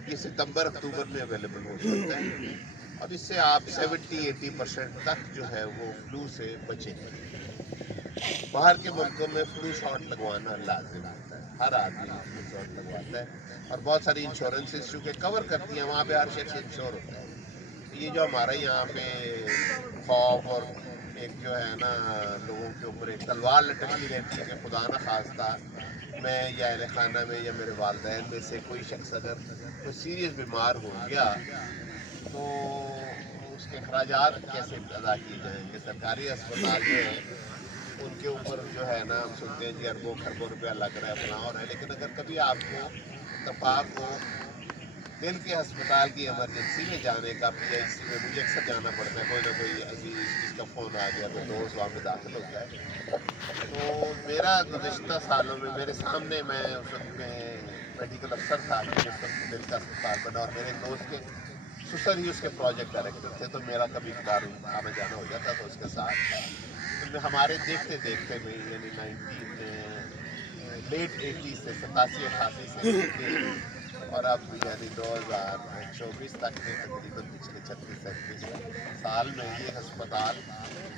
یہ ستمبر اکتوبر میں اویلیبل ہو سکتا ہے، اور اس سے آپ 70-80% تک جو ہے وہ فلو سے بچیں گے. باہر کے ملکوں میں فلو شاٹ لگوانا لازم ہوتا ہے، ہر آدمی فلو شاٹ لگواتا ہے، اور بہت ساری انشورنسز چونکہ کور کرتی ہیں وہاں پہ ہر شخص انشور ہوتا ہے. یہ جو ہمارے یہاں پہ خوف اور ایک جو ہے نا لوگوں کے اوپر ایک تلوار لٹکی رہتی ہے کہ خدا نہ خواستہ میں یا اہل خانہ میں یا میرے والدین میں سے کوئی شخص اگر کوئی سیریس بیمار ہو گیا تو اس کے اخراجات کیسے ادا کیے جائیں گے. سرکاری اسپتال جو ہیں ان کے اوپر جو ہے نا ہم سنتے ہیں کہ اربوں خربوں روپیہ لگ رہا ہے، فلاں ہو رہا ہے، لیکن اگر کبھی آپ کو اتفاق ہو دل کے ہسپتال کی ایمرجنسی میں جانے کا، پی ایچ سی میں مجھے اکثر جانا پڑتا ہے، کوئی نہ کوئی عزیز جس کا فون آ گیا تو دوست وہاں پہ داخل ہوتا ہے. تو میرا گزشتہ سالوں میں میرے سامنے، میں اس وقت میں میڈیکل افسر تھا جس وقت دل کا اسپتال بنا، اور میرے دوست کے سسر ہی اس کے پروجیکٹ ڈائریکٹر تھے، تو میرا کبھی کبھار آنا جانا ہو جاتا تھا اس کے ساتھ. تو ہمارے دیکھتے دیکھتے میں یعنی لیٹ 80s سے 87-88 سے لے کے اور اب یعنی 2024 تک میں تقریباً پچھلے 36-37 سال میں یہ ہسپتال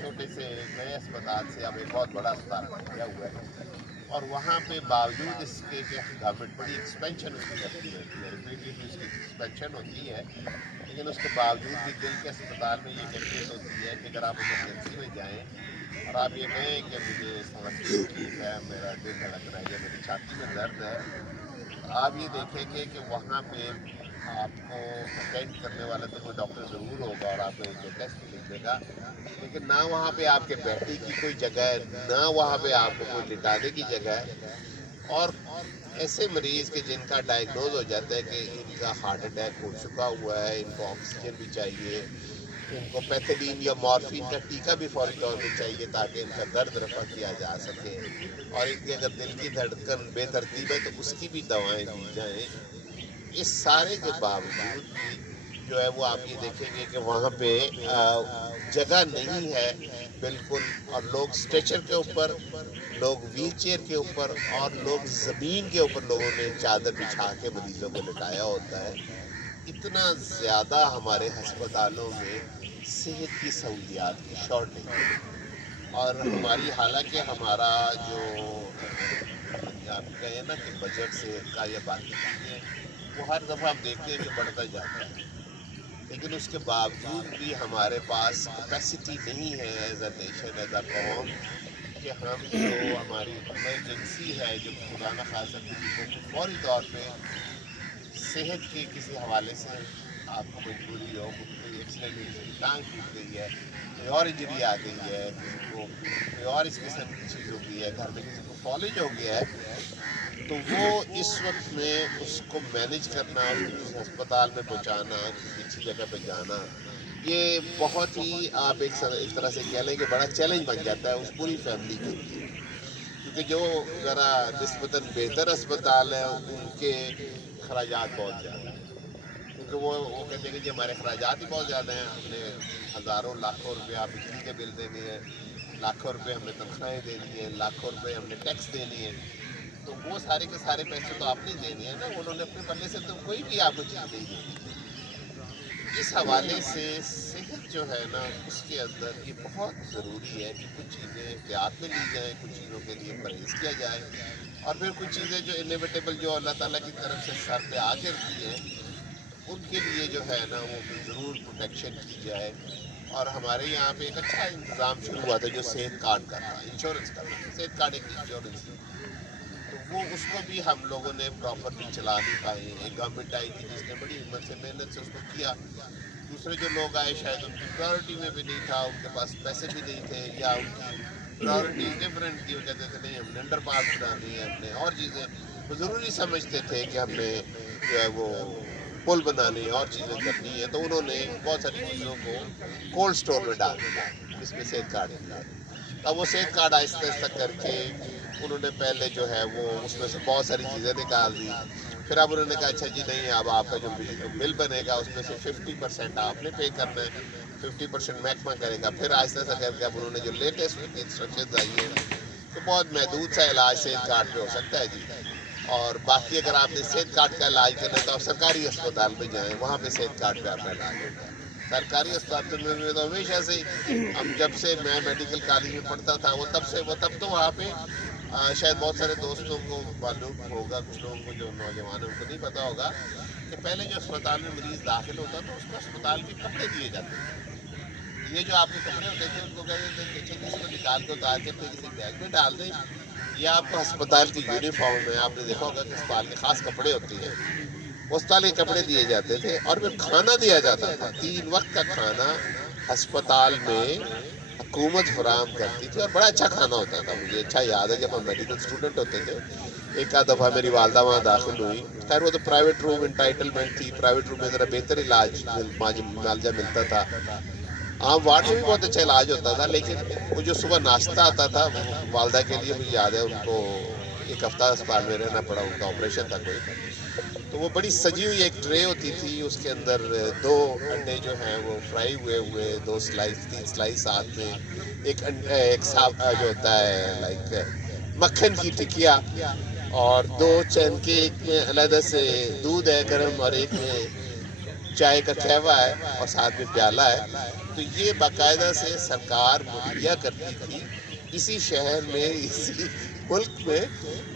چھوٹے سے نئے اسپتال سے اب ایک بہت بڑا اسپتال بن گیا ہوا ہے. اور وہاں پہ باوجود اس کے کہ گورنمنٹ بڑی ایکسپینشن اس کی کرتی رہتی ہے، ریپیٹڈلی اس کی ایکسپینشن ہوتی ہے، لیکن اس کے باوجود بھی دل کے اسپتال میں یہ کیفیت ہوتی ہے کہ اگر آپ ایمرجنسی میں جائیں اور آپ یہ کہیں کہ مجھے سانس ٹھیک ہے، میرا دل دھڑک رہا ہے یا میری چھاتی میں درد ہے، تو آپ یہ دیکھیں گے کہ وہاں پہ آپ کو اٹینڈ کرنے والا تو کوئی ڈاکٹر ضرور ہوگا اور آپ کو ایک دو ٹیسٹ لکھ دے گا، لیکن نہ وہاں پہ آپ کے بیٹھنے کی کوئی جگہ ہے، نہ وہاں پہ آپ کو کوئی لٹانے کی جگہ ہے. اور ایسے مریض کہ جن کا ڈائگنوز ہو جاتا ہے کہ ان کا ہارٹ اٹیک ہو چکا ہوا ہے، ان کو آکسیجن بھی چاہیے، ان کو پیتھیلین یا مورفین کا ٹیکہ بھی فوری طور پہ چاہیے تاکہ ان کا درد رفع کیا جا سکے، اور ان کے اگر دل کی دھڑکن بے ترتیب ہے تو اس کی بھی دوائیں دی جائیں۔ اس سارے کے باوجود بھی جو ہے وہ آپ یہ دیکھیں گے کہ وہاں پہ جگہ نہیں ہے بالکل، اور لوگ اسٹریچر کے اوپر، لوگ ویل چیئر کے اوپر، اور لوگ زمین کے اوپر لوگوں نے چادر بچھا کے مریضوں کو لٹایا ہوتا ہے۔ اتنا زیادہ ہمارے ہسپتالوں میں صحت کی سہولیات کی شارٹیج ہے، اور ہماری حالانکہ ہمارا جو آپ کہیں نا کہ بجٹ صحت کا یا باقی چیزیں، وہ ہر دفعہ ہم دیکھتے ہیں کہ بڑھتا جاتا ہے، لیکن اس کے باوجود بھی ہمارے پاس کیپیسٹی نہیں ہے as a nation, as a قوم، کہ ہم جو ہماری ایمرجنسی ہے، جو خدا نخواستہ کسی کو فوری طور پہ صحت کے کسی حوالے سے آپ کو مجبوری ہو، کوئی ایکسیڈنٹ، کسی کی ٹانگ ٹوٹ گئی ہے، کوئی اور انجری آ گئی ہے، کسی کو کوئی اور اس قسم کی چیز ہو گئی ہے، گھر میں کسی کو فالج ہو گیا ہے، تو وہ اس وقت میں اس کو مینیج کرنا، اس کو کسی ہسپتال میں پہنچانا، کسی اچھی جگہ پہ جانا، یہ بہت ہی آپ ایک طرح سے کہہ لیں کہ بڑا چیلنج بن جاتا ہے اس پوری فیملی کے لیے، کیونکہ جو ذرا نسبتاً بہتر اسپتال ہیں ان کے اخراجات بہت زیادہ ہیں، کیونکہ وہ کہتے ہیں کہ جی ہمارے اخراجات ہی بہت زیادہ ہیں، ہم نے ہزاروں لاکھوں روپیہ بجلی کے بل دینے ہیں، لاکھوں روپے ہم نے تنخواہیں دینی ہیں، لاکھوں روپے ہم نے ٹیکس دینی ہے، تو وہ سارے کے سارے پیسے تو آپ نہیں دینے ہیں نا، انہوں نے اپنے پلے سے تو کوئی بھی آپ کو چیز نہیں دینی۔ اس حوالے سے صحت جو ہے نا اس کے اندر یہ بہت ضروری ہے کہ کچھ چیزیں احتیاط میں لی جائیں، کچھ چیزوں کے لیے پرہیز کیا جائے، اور پھر کچھ چیزیں جو انیویٹیبل جو اللہ تعالیٰ کی طرف سے سر پہ آ کے رکھی ہیں ان کے لیے جو ہے نا وہ ضرور پروٹیکشن کی جائے۔ اور ہمارے یہاں پہ ایک اچھا انتظام شروع ہوا تھا جو صحت کارڈ کا تھا، انشورنس کا تھا، صحت کارڈ ایک انشورنس تھی، تو وہ اس کو بھی ہم لوگوں نے پراپرلی چلا نہیں پائے۔ ایک گورنمنٹ آئی تھی جس نے بڑی ہمت سے محنت سے اس کو کیا، دوسرے جو لوگ آئے شاید ان کی پرائورٹی میں بھی نہیں تھا، ان کے پاس پیسے بھی نہیں تھے، یا ان کی پرائورٹیز ڈفرینٹ تھی، وہ کہتے تھے نہیں ہم نے انڈر پاس بنانی ہے، ہم نے اور چیزیں، وہ ضروری سمجھتے تھے کہ ہم نے جو ہے وہ پل بنانی ہے اور چیزیں کرنی ہے، تو انہوں نے بہت ساری چیزوں کو کولڈ سٹور میں ڈال دیا جس میں صحت کارڈ بھی ہے۔ اب وہ صحت کارڈ آہستہ آہستہ کر کے انہوں نے پہلے جو ہے وہ اس میں سے بہت ساری چیزیں نکال دی، پھر اب انہوں نے کہا اچھا جی نہیں، اب آپ کا جو بل بنے گا اس میں سے 50% آپ نے پے کرنا ہے، 50% محکمہ کرے گا، پھر آہستہ آہستہ کر کے اب انہوں نے جو لیٹسٹ ان کی انسٹرکشنز آئی ہیں تو بہت محدود سا علاج صحت کارڈ پہ ہو سکتا ہے جی، اور باقی اگر آپ نے صحت کارڈ کا علاج کرنا ہے تو آپ سرکاری اسپتال میں جائیں، وہاں پہ صحت کارڈ پہ آپ کا علاج ہوتا ہے۔ سرکاری اسپتال میں تو ہمیشہ سے ہم جب سے میں میڈیکل کالج میں پڑھتا تھا وہ تب تو وہاں پہ شاید بہت سارے دوستوں کو معلوم ہوگا، کچھ لوگوں کو جو نوجوان ہیں ان کو نہیں پتا ہوگا کہ پہلے جو اسپتال میں مریض داخل ہوتا تھا اس کو اسپتال کے کپڑے دیے جاتے تھے، یہ جو آپ کے کپڑے ہوتے تھے ان کو کہتے تھے کہ اس کو نکال کے اتار کے اپنے کسی بیگ میں ڈال دیں، یا آپ کو ہسپتال کی یونیفارم میں آپ نے دیکھا ہوگا کہ اسپتال کے خاص کپڑے ہوتے ہیں، وہ اسپتال کے کپڑے دیے جاتے تھے، اور پھر کھانا دیا جاتا تھا، 3 وقت کا کھانا ہسپتال میں حکومت فراہم کرتی تھی، اور بڑا اچھا کھانا ہوتا تھا۔ مجھے اچھا یاد ہے جب ہم میڈیکل اسٹوڈنٹ ہوتے تھے، ایک آدھ دفعہ میری والدہ وہاں داخل ہوئی، خیر وہ تو پرائیویٹ روم انٹائٹلمنٹ تھی، پرائیویٹ روم میں ذرا بہتر علاج معالجہ ملتا تھا، عام وارڈ میں بھی بہت اچھا علاج ہوتا تھا، لیکن وہ جو صبح ناشتہ آتا تھا والدہ کے لیے، مجھے یاد ہے ان کو ایک ہفتہ اسپتال میں رہنا پڑا، ان کا آپریشن تھا کوئی، تو وہ بڑی سجی ہوئی ایک ٹرے ہوتی تھی، اس کے اندر 2 انڈے جو ہیں وہ فرائی ہوئے 2 سلائس 3 سلائس ساتھ میں، ایک صاف جو ہوتا ہے لائک مکھن کی ٹکیا، اور 2 چین کے، ایک میں علیحدہ سے دودھ ہے گرم اور ایک میں چائے کا کہوا ہے اور ساتھ میں پیالہ ہے، تو یہ باقاعدہ سے سرکار مہیا کرتی تھی اسی شہر میں، اسی ملک میں،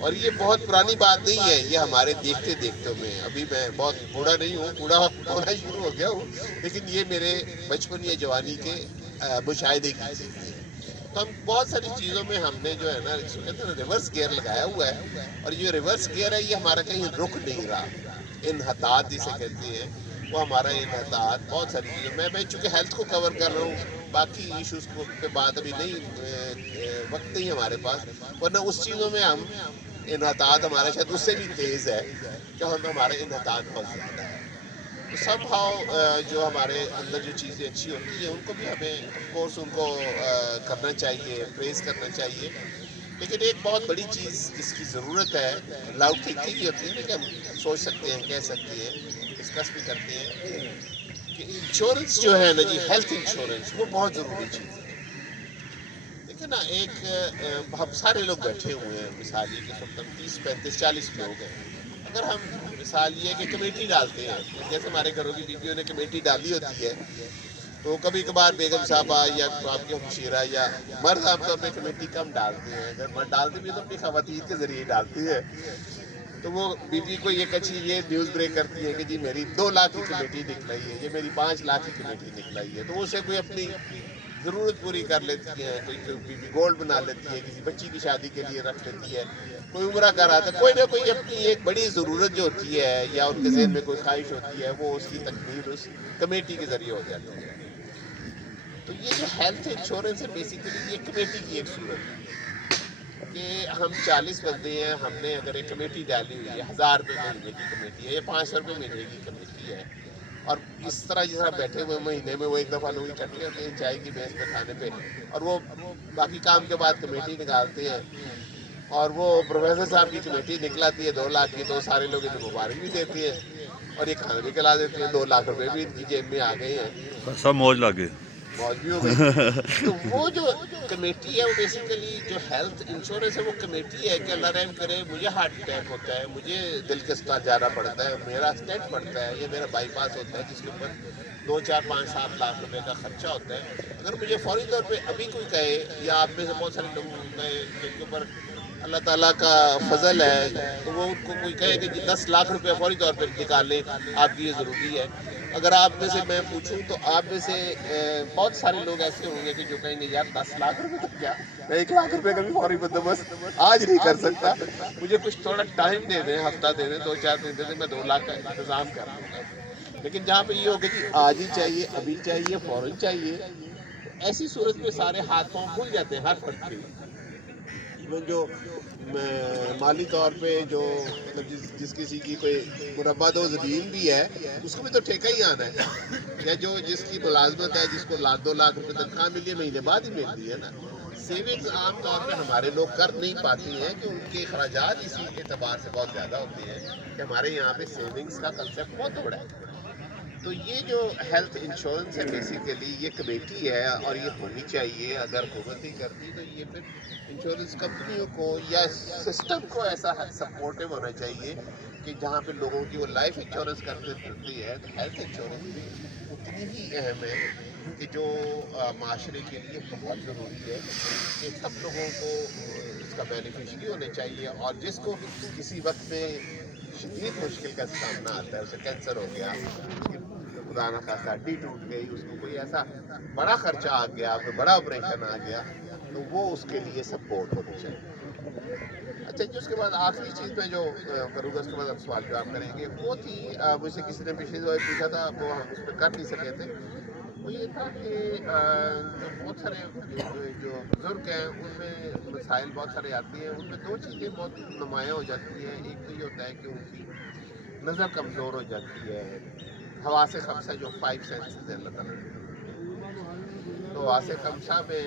اور یہ بہت پرانی بات نہیں ہے، یہ ہمارے دیکھتے دیکھتے میں، ابھی میں بہت بوڑھا نہیں ہوں، بوڑھا ہونا شروع ہو گیا ہوں، لیکن یہ میرے بچپن یا جوانی کے مشاہدے کی چیزیں ہیں۔ تو ہم بہت ساری چیزوں میں ہم نے جو ہے نا اس کو کہتے ہیں نا ریورس گیئر لگایا ہوا ہے، اور یہ ریورس گیئر ہے یہ ہمارا کہیں رک نہیں رہا، انحطاط جسے کہتے ہیں، وہ ہمارا انحطاط بہت ساری چیزوں میں چونکہ ہیلتھ کو کور کر رہا ہوں، باقی ایشوز کو پہ بات ابھی نہیں، وقت نہیں ہمارے پاس، ورنہ اس چیزوں میں ہم انحطاط ہمارا شاید اس سے بھی تیز ہے کہ ہمارا انحطاط بہت زیادہ ہے. تو سم ہاؤ جو ہمارے اندر جو چیزیں اچھی ہوتی ہیں ان کو بھی ہمیں آف کورس ان کو کرنا چاہیے, پریز کرنا چاہیے. لیکن ایک بہت بڑی چیز جس کی ضرورت ہے, لاؤڈ تھنکنگ یہ ہوتی ہے نا کہ ہم سوچ سکتے ہیں, کہہ سکتے ہیں, ڈسکس بھی کرتے ہیں کہ انشورنس جو ہے نا جی, ہیلتھ انشورنس, وہ بہت ضروری چیز ہے. دیکھیں نا, ایک ہم سارے لوگ بیٹھے ہوئے ہیں, مثال یہ کہ 30 35 40 لوگ ہیں. اگر ہم مثال یہ ہے کہ کمیٹی ڈالتے ہیں, جیسے ہمارے گھروں کی بیویوں نے کمیٹی ڈالی ہوتی ہے, تو کبھی کبھار بیگم صاحبہ یا آپ کے ہمشیرہ یا مرد عام طور پہ کمیٹی کم ڈالتے ہیں. اگر مرد ڈالتے بھی تو اپنی خواتین کے ذریعے ڈالتی ہے. تو وہ بیوی کو ایک اچھی یہ نیوز بریک کرتی ہے کہ جی میری 2 لاکھ کی کمیٹی نکلائی ہے, یہ میری 5 لاکھ کی کمیٹی نکلائی ہے. تو اسے کوئی اپنی ضرورت پوری کر لیتی ہے, کوئی بیوی گولڈ بنا لیتی ہے, کسی بچی کی شادی کے لیے رکھ لیتی ہے, کوئی عمرہ کراتا ہے, کوئی نہ کوئی اپنی ایک بڑی ضرورت جو ہوتی ہے یا ان کے ذہن میں کوئی خواہش ہوتی ہے, وہ اس کی تکمیل اس کمیٹی کے ذریعے ہو جاتی ہے. تو یہ جو ہیلتھ انشورنس ہے بیسیکلی یہ کمیٹی کی ایک صورت ہے کہ ہم 40 بندے ہیں, ہم نے اگر ایک کمیٹی ڈالی ہوئی ہے, 1000 روپے مہینے کی کمیٹی ہے یا 500 روپے مہینے کی کمیٹی ہے, اور اس طرح جس طرح بیٹھے ہوئے مہینے میں وہ ایک دفعہ لوگ اکٹھے ہوتے ہیں چائے کی میز پہ کھانے پہ, اور وہ باقی کام کے بعد کمیٹی نکالتے ہیں, اور وہ پروفیسر صاحب کی کمیٹی نکلاتی ہے 2 لاکھ کی, تو سارے لوگ انہیں مبارک بھی دیتے ہیں اور یہ کھانا بھی کھلا دیتے ہیں. 2 لاکھ روپے بھی ان کی جیب میں آ گئے ہیں, سب موج لگے. موج بھی ہو گئی. تو وہ جو کمیٹی ہے وہ بیسیکلی جو ہیلتھ انشورنس ہے وہ کمیٹی ہے کہ اللہ رحم کرے مجھے ہارٹ اٹیک ہوتا ہے, مجھے دل کے اسپتال جانا پڑتا ہے, میرا اسٹینٹ پڑتا ہے, یا میرا بائی پاس ہوتا ہے جس کے اوپر 2 4 5 7 لاکھ روپے کا خرچہ ہوتا ہے. اگر مجھے فوری طور پہ ابھی کوئی کہے, یا آپ میں سے بہت سارے لوگ کہے جن کے اوپر اللہ تعالیٰ کا فضل ہے, تو وہ ان کو کوئی کہے کہ 10 لاکھ روپے فوری طور پہ نکال لیں, آپ کی یہ ضروری ہے. اگر آپ میں سے میں پوچھوں تو آپ میں سے بہت سارے لوگ ایسے ہوں گے کہ جو کہیں گے یار 10 لاکھ روپے تک کیا, میں 1 لاکھ روپے کا بھی فوری بندوبست آج نہیں کر سکتا, مجھے کچھ تھوڑا ٹائم دے دیں, ہفتہ دے دیں, 2 4 دن دے دیں, میں 2 لاکھ کا انتظام کر دوں گا. لیکن جہاں پہ یہ ہوگا کہ آج ہی چاہیے, ابھی چاہیے, فوراً چاہیے, ایسی صورت میں سارے ہاتھ پاؤں کھل جاتے ہیں ہر فرد کے. ایون جو مالی طور پہ جو مطلب جس کسی کی کوئی مربع دو زمین بھی ہے, اس کو بھی تو ٹھیکہ ہی آنا ہے, یا جو جس کی ملازمت ہے, جس کو 2 لاکھ روپے تنخواہ ملی ہے, مہینے بعد ہی ملتی ہے نا. سیونگز عام طور پہ ہمارے لوگ کر نہیں پاتی ہیں کہ ان کے اخراجات اسی اعتبار سے بہت زیادہ ہوتے ہیں کہ ہمارے یہاں پہ سیونگز کا کنسیپٹ بہت تھوڑا ہے. تو یہ جو ہیلتھ انشورنس ہے بیسیکلی یہ کمیٹی ہے, اور یہ ہونی چاہیے. اگر حکومت ہی کرتی تو یہ پھر انشورنس کمپنیوں کو یا سسٹم کو ایسا سپورٹیو ہونا چاہیے کہ جہاں پہ لوگوں کی وہ لائف انشورنس کرتی ہے, تو ہیلتھ انشورنس بھی اتنی ہی اہم ہے کہ جو معاشرے کے لیے بہت ضروری ہے کہ سب لوگوں کو اس کا بینیفیشری ہونے چاہیے. اور جس کو کسی وقت میں شدید مشکل کا سامنا آتا ہے, اسے کینسر ہو گیا, اس کی خدا نہ خواستہ ہڈی ٹوٹ گئی, اس کو کوئی ایسا بڑا خرچہ آ گیا, کوئی بڑا آپریشن آ گیا, تو وہ اس کے لیے سپورٹ ہونی چاہیے. اچھا جی, اس کے بعد آخری چیز میں جو کروں گا, اس کے بعد ہم سوال جواب کریں گے, وہ تھی مجھ سے کسی نے پچھلی دفعہ پوچھا تھا, وہ ہم اس پہ کر نہیں سکے تھے. وہ یہ تھا کہ بہت سارے جو بزرگ ہیں ان میں مسائل بہت سارے آتی ہیں, ان میں 2 چیزیں بہت نمایاں ہو جاتی ہیں. ایک تو یہ ہوتا ہے کہ ان کی نظر کمزور ہو جاتی ہے. حواس خمسہ جو 5 سینسز ہیں اللہ تعالیٰ نے, تو حواس خمسہ میں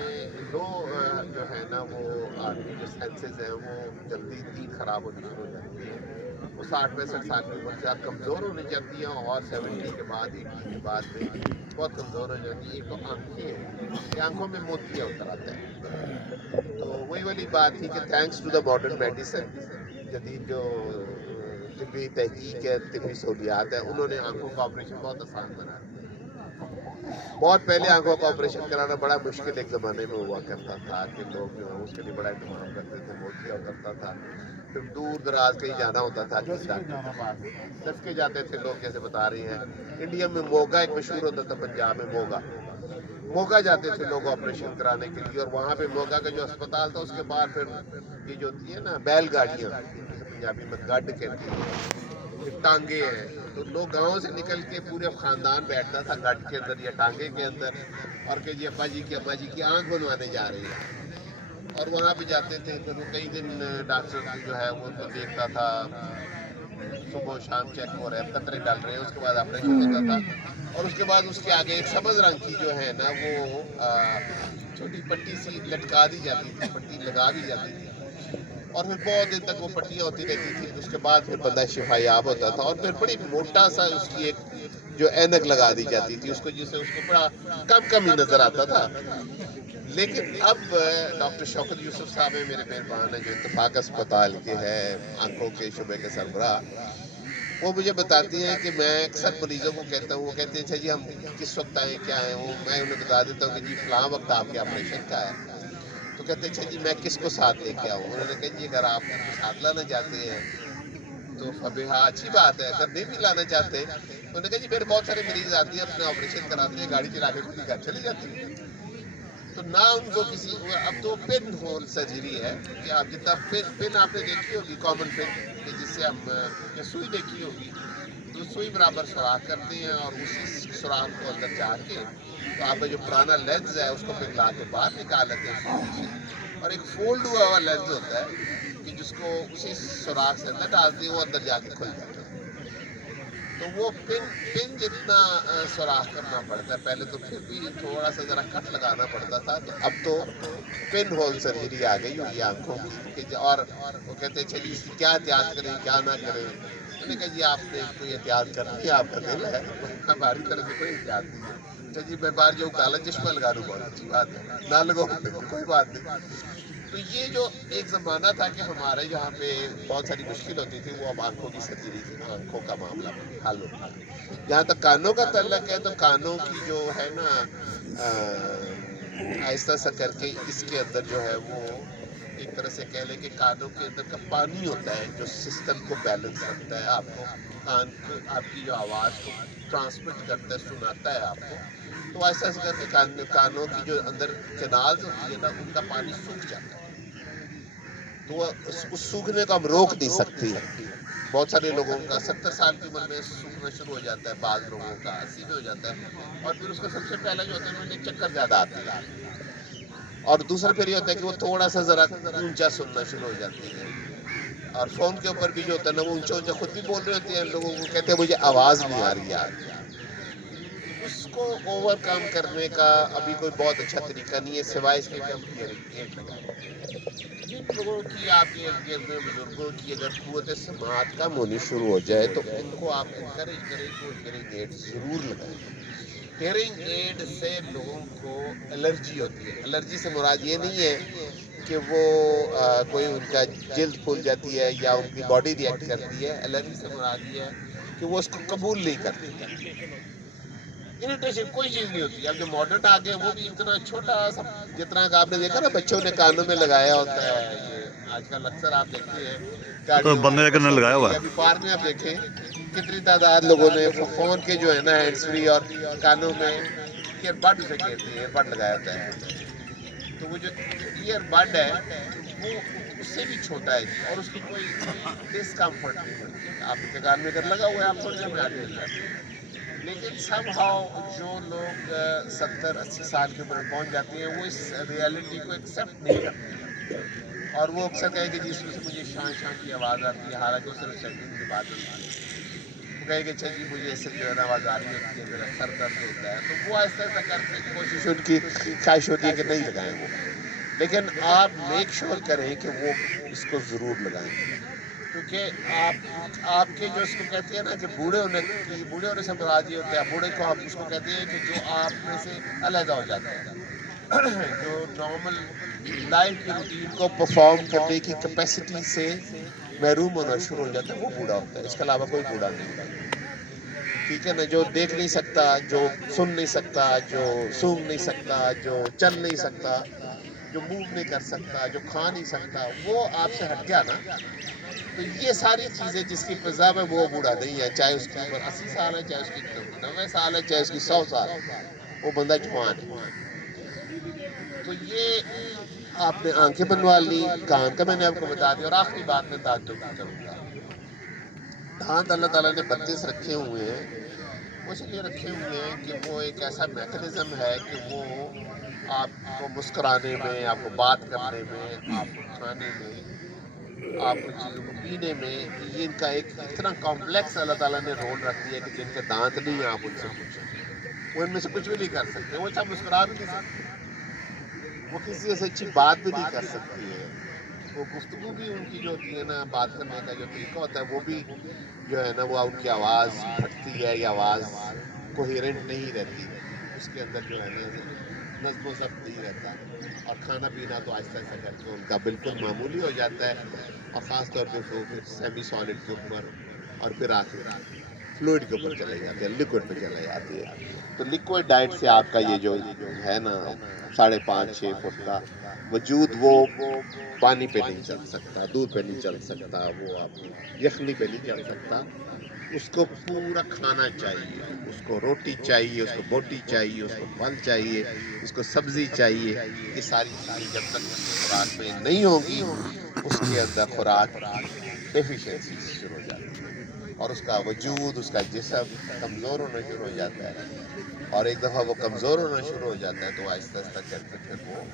2 جو ہے نا وہ آدمی جو سینسز ہیں وہ جلدی نیند خراب ہونی شروع ہو جاتی ہے. وہ 60 65 سال کی عمر سے کمزور ہونے جاتی ہیں, اور 70 کے بعد 80 کے بعد میں بہت کمزور ہو جاتی ہے. ایک تو آنکھیں ہیں کہ آنکھوں میں موتیاں اتر آتا ہے. تو وہی والی بات تھی کہ thanks to the modern medicine, جدید جو طبی تحقیق ہے, طبی سہولیات ہیں, انہوں نے آنکھوں کا آپریشن بہت آسان بنا دیا. بہت پہلے آنکھوں کا آپریشن کرانا بڑا مشکل ایک زمانے میں ہوا کرتا تھا کہ لوگ جو ہے اس کے لیے بڑا اہتمام کرتے تھے, موتیا اترتا تھا, پھر دور دراز کہیں جانا ہوتا تھا کسی ڈاکٹر کے پاس, دسکے جاتے تھے لوگ, جیسے بتا رہی ہیں. انڈیا میں موگا ایک مشہور ہوتا تھا, پنجاب میں موگا جاتے تھے لوگ آپریشن کرانے کے لیے, اور وہاں پہ موگا کا جو اسپتال تھا اس کے بعد پھر یہ جو ہوتی ہے نا بیل گاڑیاں, پنجابی میں گڈ کہتے ہیں, ٹانگے ہیں, تو لوگ گاؤں سے نکل کے پورے خاندان بیٹھتا تھا گڈ کے اندر یا ٹانگے کے اندر, اور کہ جی ابا جی کی اما جی کی آنکھ بنوانے جا رہی ہے. اور وہاں بھی جاتے تھے. پھر وہ کئی دن ڈاکٹر جو ہے وہ تو دیکھتا تھا, صبح و شام چیک ہو رہے ہیں, قطرے ڈال رہے ہیں, اس کے بعد آپریشن ہوتا تھا. اور اس کے بعد اس کے آگے ایک سبز رنگ کی جو ہے نا وہ چھوٹی پٹی سی لٹکا دی جاتی تھی, پٹی لگا دی جاتی تھی, اور پھر بہت دن تک وہ پٹیاں ہوتی رہتی تھی. اس کے بعد پھر بندہ شفا یاب ہوتا تھا, اور پھر بڑی موٹا سا اس کی ایک جو اینک لگا دی جاتی تھی اس کو, جس سے اس کو بڑا کم ہی نظر آتا تھا. لیکن اب ڈاکٹر شوکت یوسف صاحب ہیں میرے مہربان ہیں, جو اتفاق اسپتال کے ہیں آنکھوں کے شعبے کے سربراہ, وہ مجھے بتاتی ہیں کہ میں اکثر مریضوں کو کہتا ہوں, وہ کہتے ہیں اچھا جی ہم کس وقت آئیں, کیا ہیں, وہ میں انہیں بتا دیتا ہوں کہ جی فلاں وقت آپ کے آپریشن کا ہے. تو کہتے ہیں اچھا جی میں کس کو ساتھ لے کے آؤں. انہوں نے کہا جی اگر آپ ان کو ساتھ لانا چاہتے ہیں تو فبیہا اچھی بات ہے, اگر نہیں بھی لانا چاہتے. انہوں نے کہا جی میرے بہت سارے مریض آتے ہیں, اپنے آپریشن کراتے ہیں, گاڑی چلا کے خود ہی گھر چلی جاتی ہیں. تو نہ ان کو کسی, اب تو پن ہول سرجری ہے کہ آپ جتنا پن آپ نے دیکھی ہوگی, کامن پن کہ جس سے ہم سوئی دیکھی ہوگی, تو سوئی برابر سوراخ کرتے ہیں, اور اسی سوراخ کو اندر جا کے تو آپ کا جو پرانا لینز ہے اس کو پگھلا کے باہر نکال لیتے ہیں شیشے سے. اور ایک فولڈ ہوا ہوا لینز ہوتا ہے کہ جس کو اسی سوراخ سے اندر ڈالتے ہیں, وہ اندر جا کے کھل جاتا ہے. تو وہ پن جتنا سوراخ کرنا پڑتا ہے, پہلے تو پھر بھی تھوڑا سا ذرا کٹ لگانا پڑتا تھا, تو اب تو پن ہول سرجری آ گئی ہوئی آنکھوں کی. اور وہ کہتے ہیں چلیے کیا احتیاط کریں کیا نہ کریں. میں نے کہا جی آپ نے کوئی احتیاط کرنی ہے, آپ کا دل ہے, ہماری طرف سے کوئی احتیاط نہیں ہے. اچھا جی میں باہر جو کالا چشمہ لگا دوں, بہت اچھی بات ہے, نہ لگاؤ کوئی بات نہیں. تو یہ جو ایک زمانہ تھا کہ ہمارے یہاں پہ بہت ساری مشکل ہوتی تھی, وہ اب آنکھوں کی سرجری سے آنکھوں کا معاملہ حل ہوتا ہے. جہاں تک کانوں کا تعلق ہے, تو کانوں کی جو ہے نا آہستہ سا کر کے اس کے اندر جو ہے وہ ایک طرح سے کہہ لیں کہ کانوں کے اندر کا پانی ہوتا ہے جو سسٹم کو بیلنس رکھتا ہے, آپ کو کان کو آپ کی جو آواز کو ٹرانسمٹ کرتا ہے, سناتا ہے آپ کو. تو ایسا ایسا کر کے کانوں کی جو اندر کینالز ہوتی ہے نا, ان کا پانی سوکھ جاتا ہے. تو اس سوکھنے کو ہم روک نہیں سکتے. بہت سارے لوگوں کا 70 سال کی عمر میں سوکھنا شروع ہو جاتا ہے, بعض لوگوں کا 80 میں ہو جاتا ہے, اور پھر اس کا سب سے پہلا جو ہوتا ہے انہیں چکر زیادہ آتے ہیں. اور دوسرا پھر یہ ہوتا ہے کہ وہ تھوڑا سا ذرا اونچا سننا شروع ہو جاتے ہیں. اور فون کے اوپر بھی جو ہوتا ہے نا, وہ اونچا اونچا خود بھی بول رہے ہوتے ہیں, لوگوں کو کہتے ہیں مجھے آواز نہیں آ رہی یار. اس کو اوور کم کرنے کا ابھی کوئی بہت اچھا طریقہ نہیں ہے, سوائے اس کے کہ ہم ہیئرنگ ایڈ لگائیں. جن لوگوں کی آپ کے ارد گرد میں بزرگوں کی اگر قوت سماعت کم ہونی شروع ہو جائے, تو ان کو آپ انکریج کریں کہ وہ ہیئرنگ ایڈ ضرور لگائیں. ہیئرنگ ایڈ سے لوگوں کو الرجی ہوتی ہے. الرجی سے مراد یہ نہیں ہے کہ وہ کوئی ان کا جلد پھول جاتی ہے یا ان کی باڈی ریئیکٹ کرتی ہے. الرجی سے مراد یہ ہے کہ وہ اس کو قبول نہیں کرتی. اریٹیشن کوئی چیز نہیں ہوتی. اب جو ماڈرن آ گئے وہ بھی اتنا چھوٹا سا, جتنا کہ آپ نے دیکھا نا بچوں نے کانوں میں لگایا ہوتا ہے, یہ آج کل اکثر آپ دیکھتے ہیں گاڑیوں میں, بسوں میں, یا ابھی پارک میں آپ دیکھیں کتنی تعداد لوگوں نے فون کے جو ہے نا ہینڈ فری اور کانوں میں ایئر بڈ اسے کہتے ہیں, ایئر بڈ لگایا ہوتا ہے. تو وہ جو ایئر بڈ ہے وہ اس سے بھی چھوٹا ہے, اور اس کی کوئی ڈسکمفرٹ نہیں ہوتی. آپ کے کان میں اگر لگا ہوا ہے آپ تھوڑی دیر میں آ جائیے. لیکن سم ہاؤ جو لوگ 70-80 سال کی عمر میں پہنچ جاتے ہیں, وہ اس ریئلٹی کو ایکسیپٹ نہیں کرتے, اور وہ اکثر کہیں کہ جس میں سے مجھے شان شان کی آواز آتی ہے, حالانکہ وہ صرف سیکنڈ کی بات ہوتی ہے. وہ کہیں کہ اچھا جی مجھے اس سے جو ہے نا آواز آ رہی ہوتی ہے, میرا سر درد ہوتا ہے. تو وہ ایسا ایسا کرنے کی کوشش ان کی خواہش ہوتی ہے کہ نہیں لگائیں وہ. لیکن آپ میک شور کریں کہ وہ اس کو ضرور لگائیں, کیونکہ آپ کے جو اس کو کہتے ہیں نا کہ بوڑھے ہونے سے مراد یہ ہوتا ہے, بوڑھے کو ہم اس کو کہتے ہیں کہ جو آپ میں سے علیحدہ ہو جاتا ہے, جو نارمل لائف کی روٹین کو پرفارم کرنے کی کیپیسٹی سے محروم ہونا شروع ہو جاتا ہے, وہ بوڑھا ہوتا ہے. اس کے علاوہ کوئی بوڑھا نہیں ہوتا. ٹھیک ہے نا, جو دیکھ نہیں سکتا, جو سن نہیں سکتا, جو سونگھ نہیں سکتا, جو چل نہیں سکتا, جو موو نہیں کر سکتا, جو کھا نہیں سکتا, وہ آپ سے ہٹ گیا نا. تو یہ ساری چیزیں جس کی فضا میں وہ بوڑھا نہیں ہے, چاہے اس کی عمر 80 سال ہے, چاہے اس کی 90 سال ہے, چاہے اس کی 100 سال ہے, وہ بندہ جوان ہے. تو یہ آپ نے آنکھیں بنوا لی, کان کا میں نے آپ کو بتا دیا. اور آخری بات میں تعجب کی کروں گا, دانت اللہ تعالیٰ نے 32 رکھے ہوئے ہیں، وہ اس لیے رکھے ہوئے ہیں کہ وہ ایک ایسا میکنزم ہے کہ وہ آپ کو مسکرانے میں، آپ کو بات کرنے میں، آپ کو کھانے میں، آپ کو چیزوں کو پینے میں، یہ ان کا ایک اتنا کمپلیکس اللہ تعالیٰ نے رول رکھ دیا کہ جن کے دانت نہیں ہیں آپ ان سے پوچھیں، وہ ان میں سے کچھ بھی نہیں کر سکتے، وہ اچھا مسکرا بھی نہیں سکتے، وہ کسی سے اچھی بات بھی نہیں کر سکتی ہے، وہ گفتگو بھی ان کی جو ہوتی ہے نا، بات کرنے کا جو طریقہ ہوتا ہے وہ بھی جو ہے نا، وہ ان کی آواز پھٹتی ہے یا آواز کوہیرنٹ نہیں رہتی، اس کے اندر جو ہے نا نظم و ضبط نہیں رہتا، اور کھانا پینا تو آہستہ آہستہ کر کے ان کا بالکل معمولی ہو جاتا ہے، اور خاص طور پہ وہ پھر سیمی سالڈ کے اوپر اور پھر آخر فلوئڈ کے اوپر چلے جاتے ہیں، لیکوڈ پہ چلے جاتے ہیں۔ تو لیکوڈ ڈائٹ سے آپ کا یہ جو ہے نا 5.5-6 فٹ کا وجود، وہ پانی پہ نہیں چل سکتا، دودھ پہ نہیں چل سکتا، وہ آپ یخنی پہ نہیں چل سکتا، اس کو پورا کھانا چاہیے، اس کو روٹی چاہیے، اس کو بوٹی چاہیے، اس کو پھل چاہیے، اس کو سبزی چاہیے، یہ ساری چیزیں جب تک اس کی خوراک میں نہیں ہوگی اس کے اندر خوراک ڈیفیشنسی شروع ہو جاتی ہے، اور اس کا وجود، اس کا جسم کمزور ہونا شروع ہو جاتا ہے، اور ایک دفعہ وہ کمزور ہونا شروع ہو جاتا ہے تو آہستہ آہستہ کر کے پھر وہ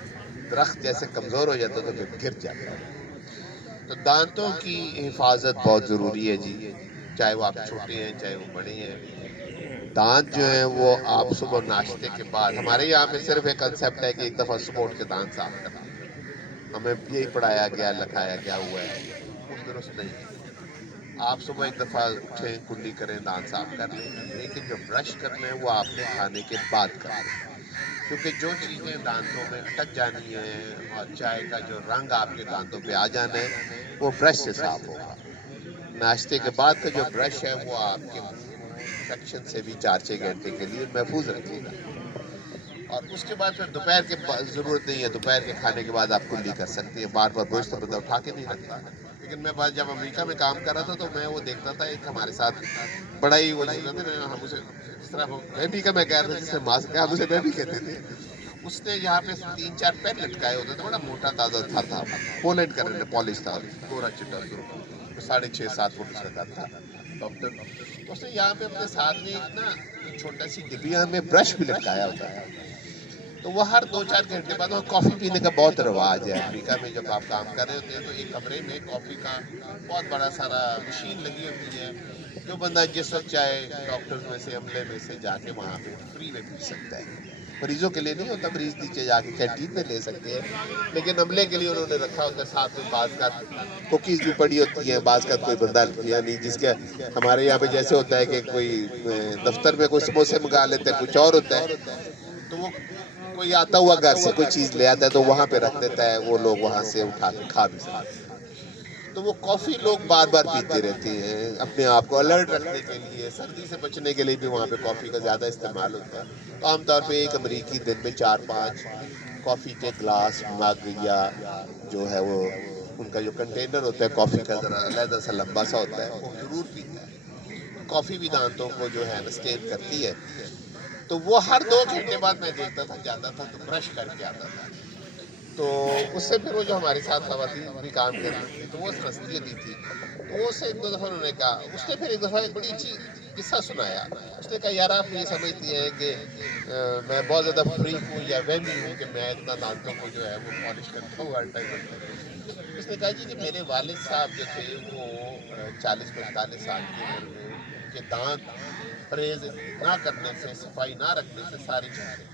درخت جیسے کمزور ہو جاتا ہے تو پھر گر جاتا ہے۔ تو دانتوں کی حفاظت بہت ضروری ہے جی، چاہے وہ آپ چھوٹے ہیں چاہے وہ بڑے ہیں۔ دانت جو ہیں وہ آپ صبح ناشتے کے بعد، ہمارے یہاں پہ صرف ایک کنسیپٹ ہے کہ ایک دفعہ صبح اٹھ کے دانت صاف کرنا، ہمیں یہی پڑھایا گیا لکھایا گیا ہوا ہے، وہ درست نہیں ہے۔ آپ صبح ایک دفعہ اٹھیں، کلی کریں، دانت صاف کر لیں، لیکن جو برش کرنا ہے وہ آپ نے کھانے کے بعد کرنا، کیونکہ جو چیزیں دانتوں میں اٹک جانی ہیں اور چائے کا جو رنگ آپ کے دانتوں پہ آ جانا ہے وہ برش سے صاف ہوگا۔ ناشتے کے بعد کا جو برش ہے وہ آپ کے منہ کو انفیکشن سے بھی 4-6 گھنٹے کے لیے محفوظ رکھے گا، اور اس کے بعد پھر دوپہر کے ضرورت نہیں ہے، دوپہر کے کھانے کے بعد آپ کلی کر سکتے ہیں، بار بار برش تو بندہ اٹھا کے نہیں رکھتا۔ لیکن میں جب امریکہ میں کام کر رہا تھا تو میں وہ دیکھتا تھا، ایک ہمارے ساتھ بڑا ہی وہ چیز ہوتا ہے، ہم اسے اس طرح میں بھی کا میں کہہ رہا تھا جس سے ماسک کہا، ہم اسے میں بھی کہتے تھے، اس نے یہاں پہ 3-4 پین لٹکائے ہوتے تھے، بڑا موٹا تازہ تھا، پولینڈ کا پالش تھا، گورا چٹا سرخ، 6.5-7 فٹ اس کا قد تھا ڈاکٹر، تو اس نے یہاں پہ اپنے ساتھ میں ایک نا چھوٹا سی ڈبیا میں برش بھی لٹکایا ہوتا ہے، تو وہ ہر 2-4 گھنٹے بعد وہ کافی پینے کا بہت رواج ہے امریکہ میں، جب آپ کام کر رہے ہوتے ہیں تو ایک کمرے میں کافی کا بہت بڑا سارا مشین لگی ہوتی ہے، جو بندہ جس وقت چاہے ڈاکٹرز میں سے عملے میں سے جا کے وہاں پہ فری میں پی سکتا ہے، مریضوں کے لیے نہیں ہوتا، مریض نیچے جا کے کینٹین میں لے سکتے ہیں، لیکن عملے کے لیے انہوں نے رکھا ہوتا ہے، ساتھ میں بعض کا کوکیز بھی پڑی ہوتی ہیں، بعض کا کوئی بندہ یعنی جس کے ہمارے یہاں پہ جیسے ہوتا ہے کہ کوئی دفتر میں کوئی سموسے منگا لیتے ہیں، کچھ اور ہوتا ہے، تو وہ کوئی آتا ہوا گھر سے کوئی چیز لے آتا ہے تو وہاں پہ رکھ دیتا ہے، وہ لوگ وہاں سے اٹھا کے کھا بھی سکتے ہیں۔ تو وہ کافی لوگ بار بار پیتے رہتے ہیں، اپنے آپ کو الرٹ رکھنے کے لیے، سردی سے بچنے کے لیے بھی وہاں پہ کافی کا زیادہ استعمال ہوتا ہے، تو عام طور پہ ایک امریکی دن میں 4-5 کافی کے گلاس، مگ، یا جو ہے وہ ان کا جو کنٹینر ہوتا ہے کافی کا ذرا علیحدہ سا لمبا سا ہوتا ہے، وہ ضرور پیتا ہے۔ کافی بھی دانتوں کو جو ہے اسٹین کرتی ہے، تو وہ ہر 2 گھنٹے بعد میں دیکھتا تھا، جاتا تھا تو برش کر کے آتا تھا، تو اس سے پھر وہ جو ہمارے ساتھ خواتین بھی کام کرتی تھی تو وہ ہنستی دی تھی، تو وہ سے 1-2 دفعہ انہوں نے کہا، اس نے پھر ایک دفعہ ایک بڑی اچھی قصہ سنایا، اس نے کہا یار آپ یہ سمجھتی ہیں کہ میں بہت زیادہ فریک ہوں یا وہمی ہوں کہ میں اتنا دانتوں کو جو ہے وہ پالش کرتا ہوں ہر ٹائم۔ اس نے کہا جی کہ میرے والد صاحب جو تھے وہ 40-45 سال کی عمر میں ان کے دانت پرہیز نہ کرنے سے، صفائی نہ رکھنے سے ساری چلے گئے،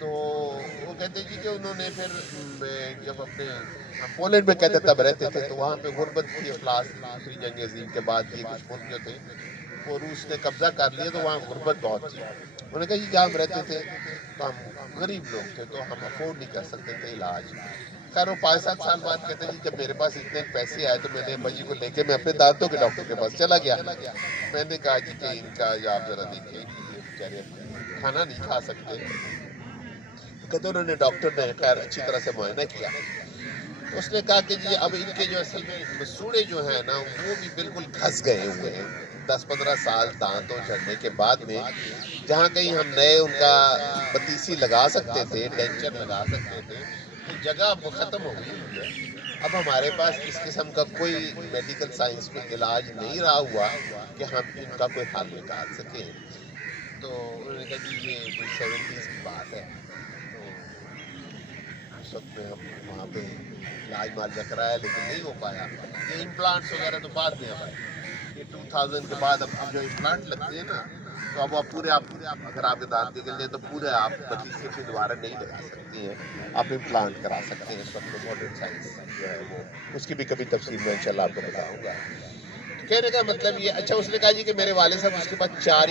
تو وہ کہتے جی کہ انہوں نے پھر جب اپنے پولینڈ میں کہتے تب رہتے تھے، تو وہاں پہ غربت کی افلاس، دوسری جنگ عظیم کے بعد یہ کچھ ملک جو تھے وہ روس نے قبضہ کر لیا، تو وہاں غربت بہت تھی، انہوں نے کہا جی جہاں ہم رہتے تھے تو ہم غریب لوگ تھے تو ہم افورڈ نہیں کر سکتے تھے علاج، خیر وہ 5-7 سال بعد کہتے ہیں جی جب میرے پاس اتنے پیسے آئے تو میں نے ابا جی کو لے کے میں اپنے دانتوں کے ڈاکٹر کے پاس چلا گیا، میں نے کہا جی کہ ان کا آپ ذرا دیکھیں کہ یہ بیچارے کھانا نہیں کھا سکتے، کہتے انہوں نے ڈاکٹر نے خیر اچھی طرح سے معائنہ کیا، اس نے کہا کہ جی اب ان کے جو اصل میں مسوڑے جو ہیں نا وہ بھی بالکل گھس گئے ہوئے ہیں، 10-15 سال دانتوں جھڑنے کے بعد میں جہاں کہیں ہم نئے ان کا پتیسی لگا سکتے تھے، ڈینچر لگا سکتے تھے، تو جگہ اب ختم ہو گئی ہوئی ہے، اب ہمارے پاس اس قسم کا کوئی میڈیکل سائنس میں علاج نہیں رہا ہوا کہ ہم ان کا کوئی حل نکال سکیں. تو انہوں نے کہا جی یہ کوئی 70s کی بات ہے. تو اس وقت میں ہم وہاں پہ علاج معالجہ کرایا لیکن نہیں ہو پایا. یہ امپلانٹس وغیرہ تو بعد میں آئے. یہ 2000 کے بعد اب جو امپلانٹ لگتے ہیں نا تو اب آپ پورے اگر آپ دانت نکل جائے تو پورے آپ بچی سے پھر دوبارہ نہیں لگا سکتی ہیں. آپ امپلانٹ کرا سکتے ہیں. اس وقت ماڈرن سائنس جو ہے وہ اس کی بھی کبھی تفصیل میں انشاءاللہ آپ کو بتاؤں گا. کہنے کا مطلب یہ اچھا اس نے کہا جی کہ میرے والد صاحب اس کے بعد 4